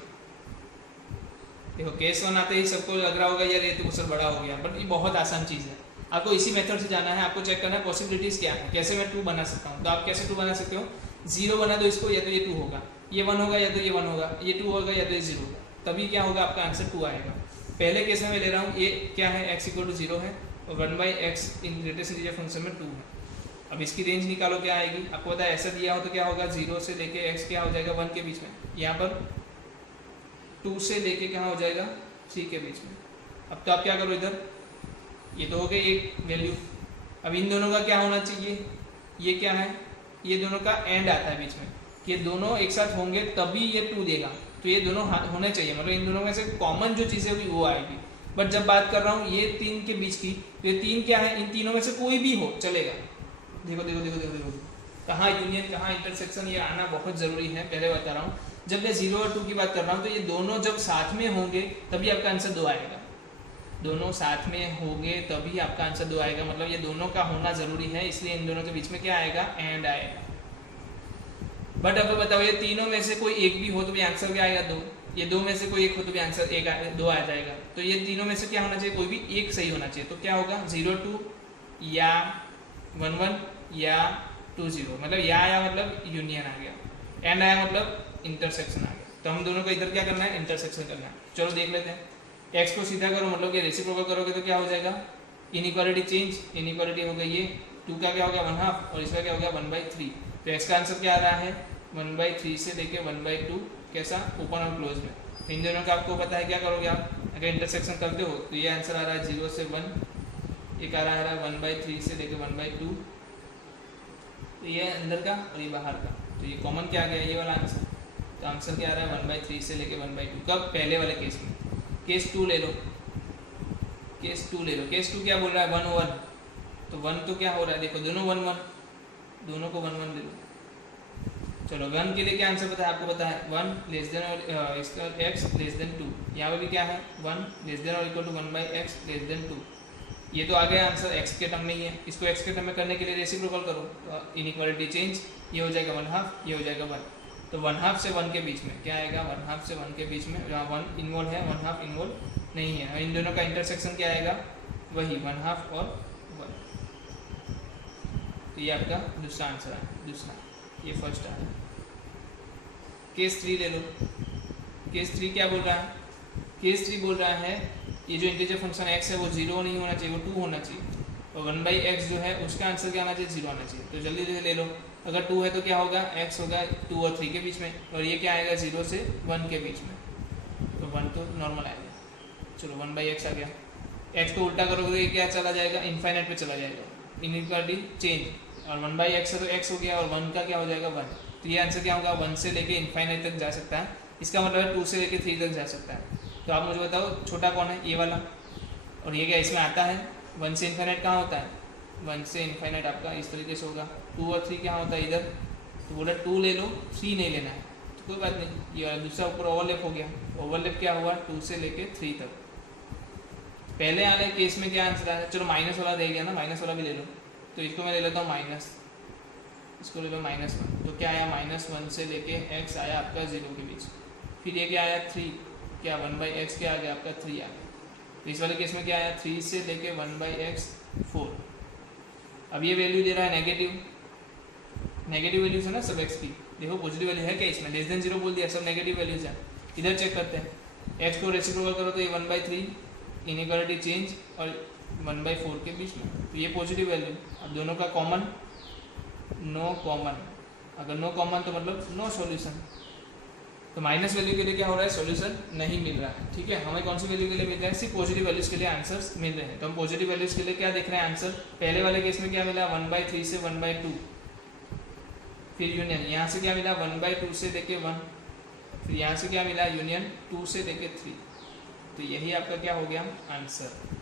देखो केस 1 आते ही सबको लग रहा होगा यार ये तो कुछ बड़ा हो गया, बट ये बहुत आसान चीज़ है। आपको इसी मेथड से जाना है, आपको चेक करना है पॉसिबिलिटीज़ क्या है, कैसे मैं 2 बना सकता हूँ। तो आप कैसे 2 बना सकते हो, 0 बना दो इसको, या तो ये 2 होगा, ये 1 होगा, या तो ये 1 होगा, ये 2 होगा, या तो ये 0 होगा, तभी क्या होगा आपका आंसर 2 आएगा। पहले केस में मैं ले रहा हूँ, ये क्या है, x = 0 है और 1/x इन ग्रेटेस्ट इंटीजर फंक्शन में 2 है। अब इसकी रेंज निकालो क्या आएगी, आपको पता है ऐसा दिया हो तो क्या होगा, 0 से लेके x क्या हो जाएगा 1 के बीच में, यहाँ पर 2 से लेके क्या हो जाएगा 3 के बीच में। अब तो आप क्या करो, इधर ये तो हो गई एक वैल्यू। अब इन दोनों का क्या होना चाहिए, ये क्या है, ये दोनों का एंड आता है बीच में, ये दोनों एक साथ होंगे तभी ये 2 देगा। तो ये दोनों होने चाहिए, मतलब इन दोनों में से कॉमन जो चीज़ है वो आएगी। बट जब बात कर रहा हूँ ये 3 के बीच की, तो ये 3 क्या है, इन तीनों में से कोई भी हो चलेगा। देखो देखो देखो देखो देखो कहाँ यूनियन कहाँ इंटरसेक्शन, ये आना बहुत ज़रूरी है, पहले बता रहा हूँ। जब मैं 0 और 2 की बात कर रहा हूँ तो ये दोनों जब साथ में होंगे तभी आपका आंसर 2 आएगा। दोनों साथ में होंगे तभी आपका आंसर 2 आएगा, मतलब ये दोनों का होना ज़रूरी है, इसलिए इन दोनों के बीच में क्या आएगा, एंड आएगा। बट अब बताओ ये तीनों में से कोई एक भी हो तो भी आंसर क्या आएगा, 2। ये 2 में से कोई एक हो तो भी आंसर 2 आ जाएगा। तो ये तीनों में से क्या होना चाहिए, कोई भी एक सही होना चाहिए। तो क्या होगा, 0 2 या 1 1 या 2 0, मतलब या मतलब यूनियन आ गया, एंड आया मतलब इंटरसेक्शन आ गया। तो हम दोनों को इधर क्या करना है, इंटरसेक्शन करना है। चलो देख लेते हैं। एक्स को सीधा करो, मतलब कि रेसिप्रोकल करोगे तो क्या हो जाएगा, इनइक्वालिटी चेंज, इनइक्वालिटी हो गई ये 2 का क्या हो गया 1/2 और इसका क्या हो गया 1/3। तो एक्स का आंसर क्या आ रहा है 1/3 से लेके 1/2, कैसा, ओपन और क्लोज में। तो इन दोनों का आपको पता है, क्या करोगे आप, अगर इंटरसेक्शन करते हो तो ये आंसर आ रहा है 0 से 1, एक आ रहा है 1/3 से लेके 1/2, तो ये अंदर का और ये बाहर का, तो ये कॉमन क्या आ गया, ये वाला आंसर। तो आंसर क्या आ रहा है 1/3 से लेके 1/2, कब, पहले वाले केस में। केस 2 ले लो, केस 2 ले लो। केस 2 क्या बोल रहा है 1 1, तो 1 तो क्या हो रहा है, देखो दोनों 1 1, दोनों को 1 1 ले लो। चलो 1 के लिए क्या आंसर पता है आपको, पता है 1 लेस देन और इसका x लेस देन 2, यहाँ पर भी क्या है 1 लेस देन और equal to 1/x less than 2। ये तो आ गया आंसर x के टर्म में ही है, इसको x के टर्म में करने के लिए रेसिप्रोकल करो, तो इनइक्वालिटी चेंज, ये हो जाएगा 1/2, ये हो जाएगा 1। तो 1/2 से 1 के बीच में क्या आएगा, 1/2 से 1 के बीच में जहाँ 1 इन्वॉल्व है 1/2 इन्वॉल्व नहीं है, इन दोनों का इंटरसेक्शन क्या आएगा, वही 1/2 और 1। तो ये आपका दूसरा आंसर है, दूसरा, ये फर्स्ट है। केस 3 ले लो। केस 3 क्या बोल रहा है, केस 3 बोल रहा है ये जो इंटीजर फंक्शन x है वो 0 नहीं होना चाहिए, वो 2 होना चाहिए, और 1/x जो है उसका आंसर क्या आना चाहिए, 0 आना चाहिए। तो जल्दी जल्दी ले लो, अगर 2 है तो क्या होगा, x होगा 2 और 3 के बीच में, और ये क्या आएगा 0 से 1 के बीच में, तो 1 तो नॉर्मल आएगा। चलो 1/x आ गया, x को उल्टा करोगे तो ये क्या चला जाएगा, इनफाइनाइट पे चला जाएगा, इनइक्वालिटी चेंज, और 1/x है तो x हो गया और 1 का क्या हो जाएगा 1। तो ये आंसर क्या होगा, 1 से लेके इनफाइनाइट तक जा सकता है, इसका मतलब है 2 से लेके 3 तक जा सकता है। तो आप मुझे बताओ छोटा कौन है, ये वाला, और ये क्या इसमें आता है 1 से इनफाइनाइट कहाँ होता है, 1 से इनफाइनाइट आपका इस तरीके से होगा। 2 और 3 कहाँ होता है इधर, तो बोला 2 ले लो 3 नहीं लेना है, तो कोई बात नहीं, ये दूसरा ऊपर ओवरलैप हो गया। ओवरलैप क्या हुआ 2 से लेके 3 तक। पहले वाले केस में क्या आंसर आया, चलो माइनस वाला दे गया ना, माइनस वाला भी ले लो, तो इसको मैं ले लेता हूँ माइनस, इसको ले लो -1। तो क्या आया -1 से लेके x आया आपका 0 के बीच, फिर ये क्या आया 3, क्या 1/x क्या आ गया आपका 3 आ गया। तो इस वाले केस में क्या आया 3 से लेके 1/x 4। अब ये वैल्यू दे रहा है नेगेटिव, नेगेटिव वैल्यूज है ना सब x की, देखो पॉजिटिव वैल्यू है क्या इसमें, लेस देन 0 बोल दिया, सब नेगेटिव वैल्यूज है। इधर चेक करते हैं, x को रेसिप्रोकल करो तो ये 1/3, इनइक्वालिटी चेंज और 1/4 के बीच में, तो ये पॉजिटिव वैल्यू। अब दोनों का कॉमन, नो कॉमन, अगर नो कॉमन तो मतलब नो सॉल्यूशन, तो माइनस वैल्यू के लिए क्या हो रहा है, सॉल्यूशन नहीं मिल रहा है। ठीक है, हमें कौन सी वैल्यू के लिए मिल रहा है, सिर्फ पॉजिटिव वैल्यूज के लिए आंसर्स मिल रहे हैं। तो हम पॉजिटिव वैल्यूज के लिए क्या देख रहे हैं आंसर, पहले वाले केस में क्या मिला 1/3 से 1/2, फिर यूनियन, यहाँ से क्या मिला 1/2 से लेके 1, फिर यहाँ से क्या मिला यूनियन 2 से लेके 3। तो यही आपका क्या हो गया आंसर।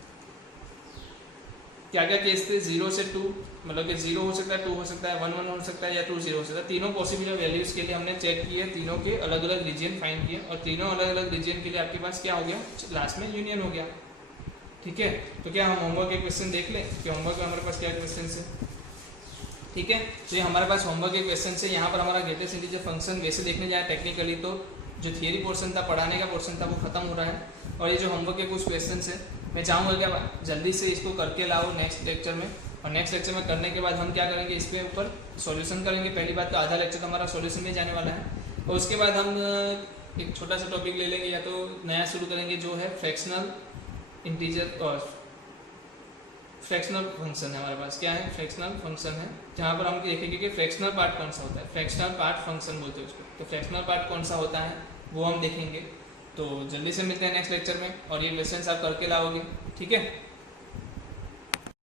क्या क्या केस थे, 0 से 2, मतलब कि 0 हो सकता है, 2 हो सकता है, 1 1 हो सकता है, या 2 0 हो सकता है। तीनों पॉसिबल वैल्यूज़ के लिए हमने चेक किए, तीनों के अलग अलग रीजन फाइंड किए, और तीनों अलग अलग रीजन के लिए आपके पास क्या हो गया, लास्ट में यूनियन हो गया। ठीक है, तो क्या हम होमवर्क के क्वेश्चन देख लें कि होमवर्क में हमारे पास क्या क्वेश्चन है। ठीक है, तो ये हमारे पास होमवर्क के क्वेश्चन से, यहाँ पर हमारा ग्रेटेस्ट इंटीजर फंक्शन वैसे देखने जाए टेक्निकली तो जो थियरी पोर्शन था, पढ़ाने का पोर्शन था, वो खत्म हो रहा है, और ये जो होमवर्क के कुछ क्वेश्चन है मैं चाहूँगा क्या जल्दी से इसको करके लाओ नेक्स्ट लेक्चर में, और नेक्स्ट लेक्चर में करने के बाद हम क्या करेंगे, इसके ऊपर सॉल्यूशन करेंगे। पहली बात तो आधा लेक्चर हमारा सॉल्यूशन में जाने वाला है, और उसके बाद हम एक छोटा सा टॉपिक ले लेंगे, या तो नया शुरू करेंगे जो है फ्रैक्शनल इंटीजर और फ्रैक्शनल फंक्शन है। हमारे पास क्या है, फ्रैक्शनल फंक्शन है, जहाँ पर हम देखेंगे कि फ्रैक्शनल पार्ट कौन सा होता है, फ्रैक्शनल पार्ट फंक्शन बोलते हैं उसको। तो फ्रैक्शनल पार्ट कौन सा होता है वो हम देखेंगे। तो जल्दी से मिलते हैं नेक्स्ट लेक्चर में, और ये क्वेश्चन आप करके लाओगे। ठीक है।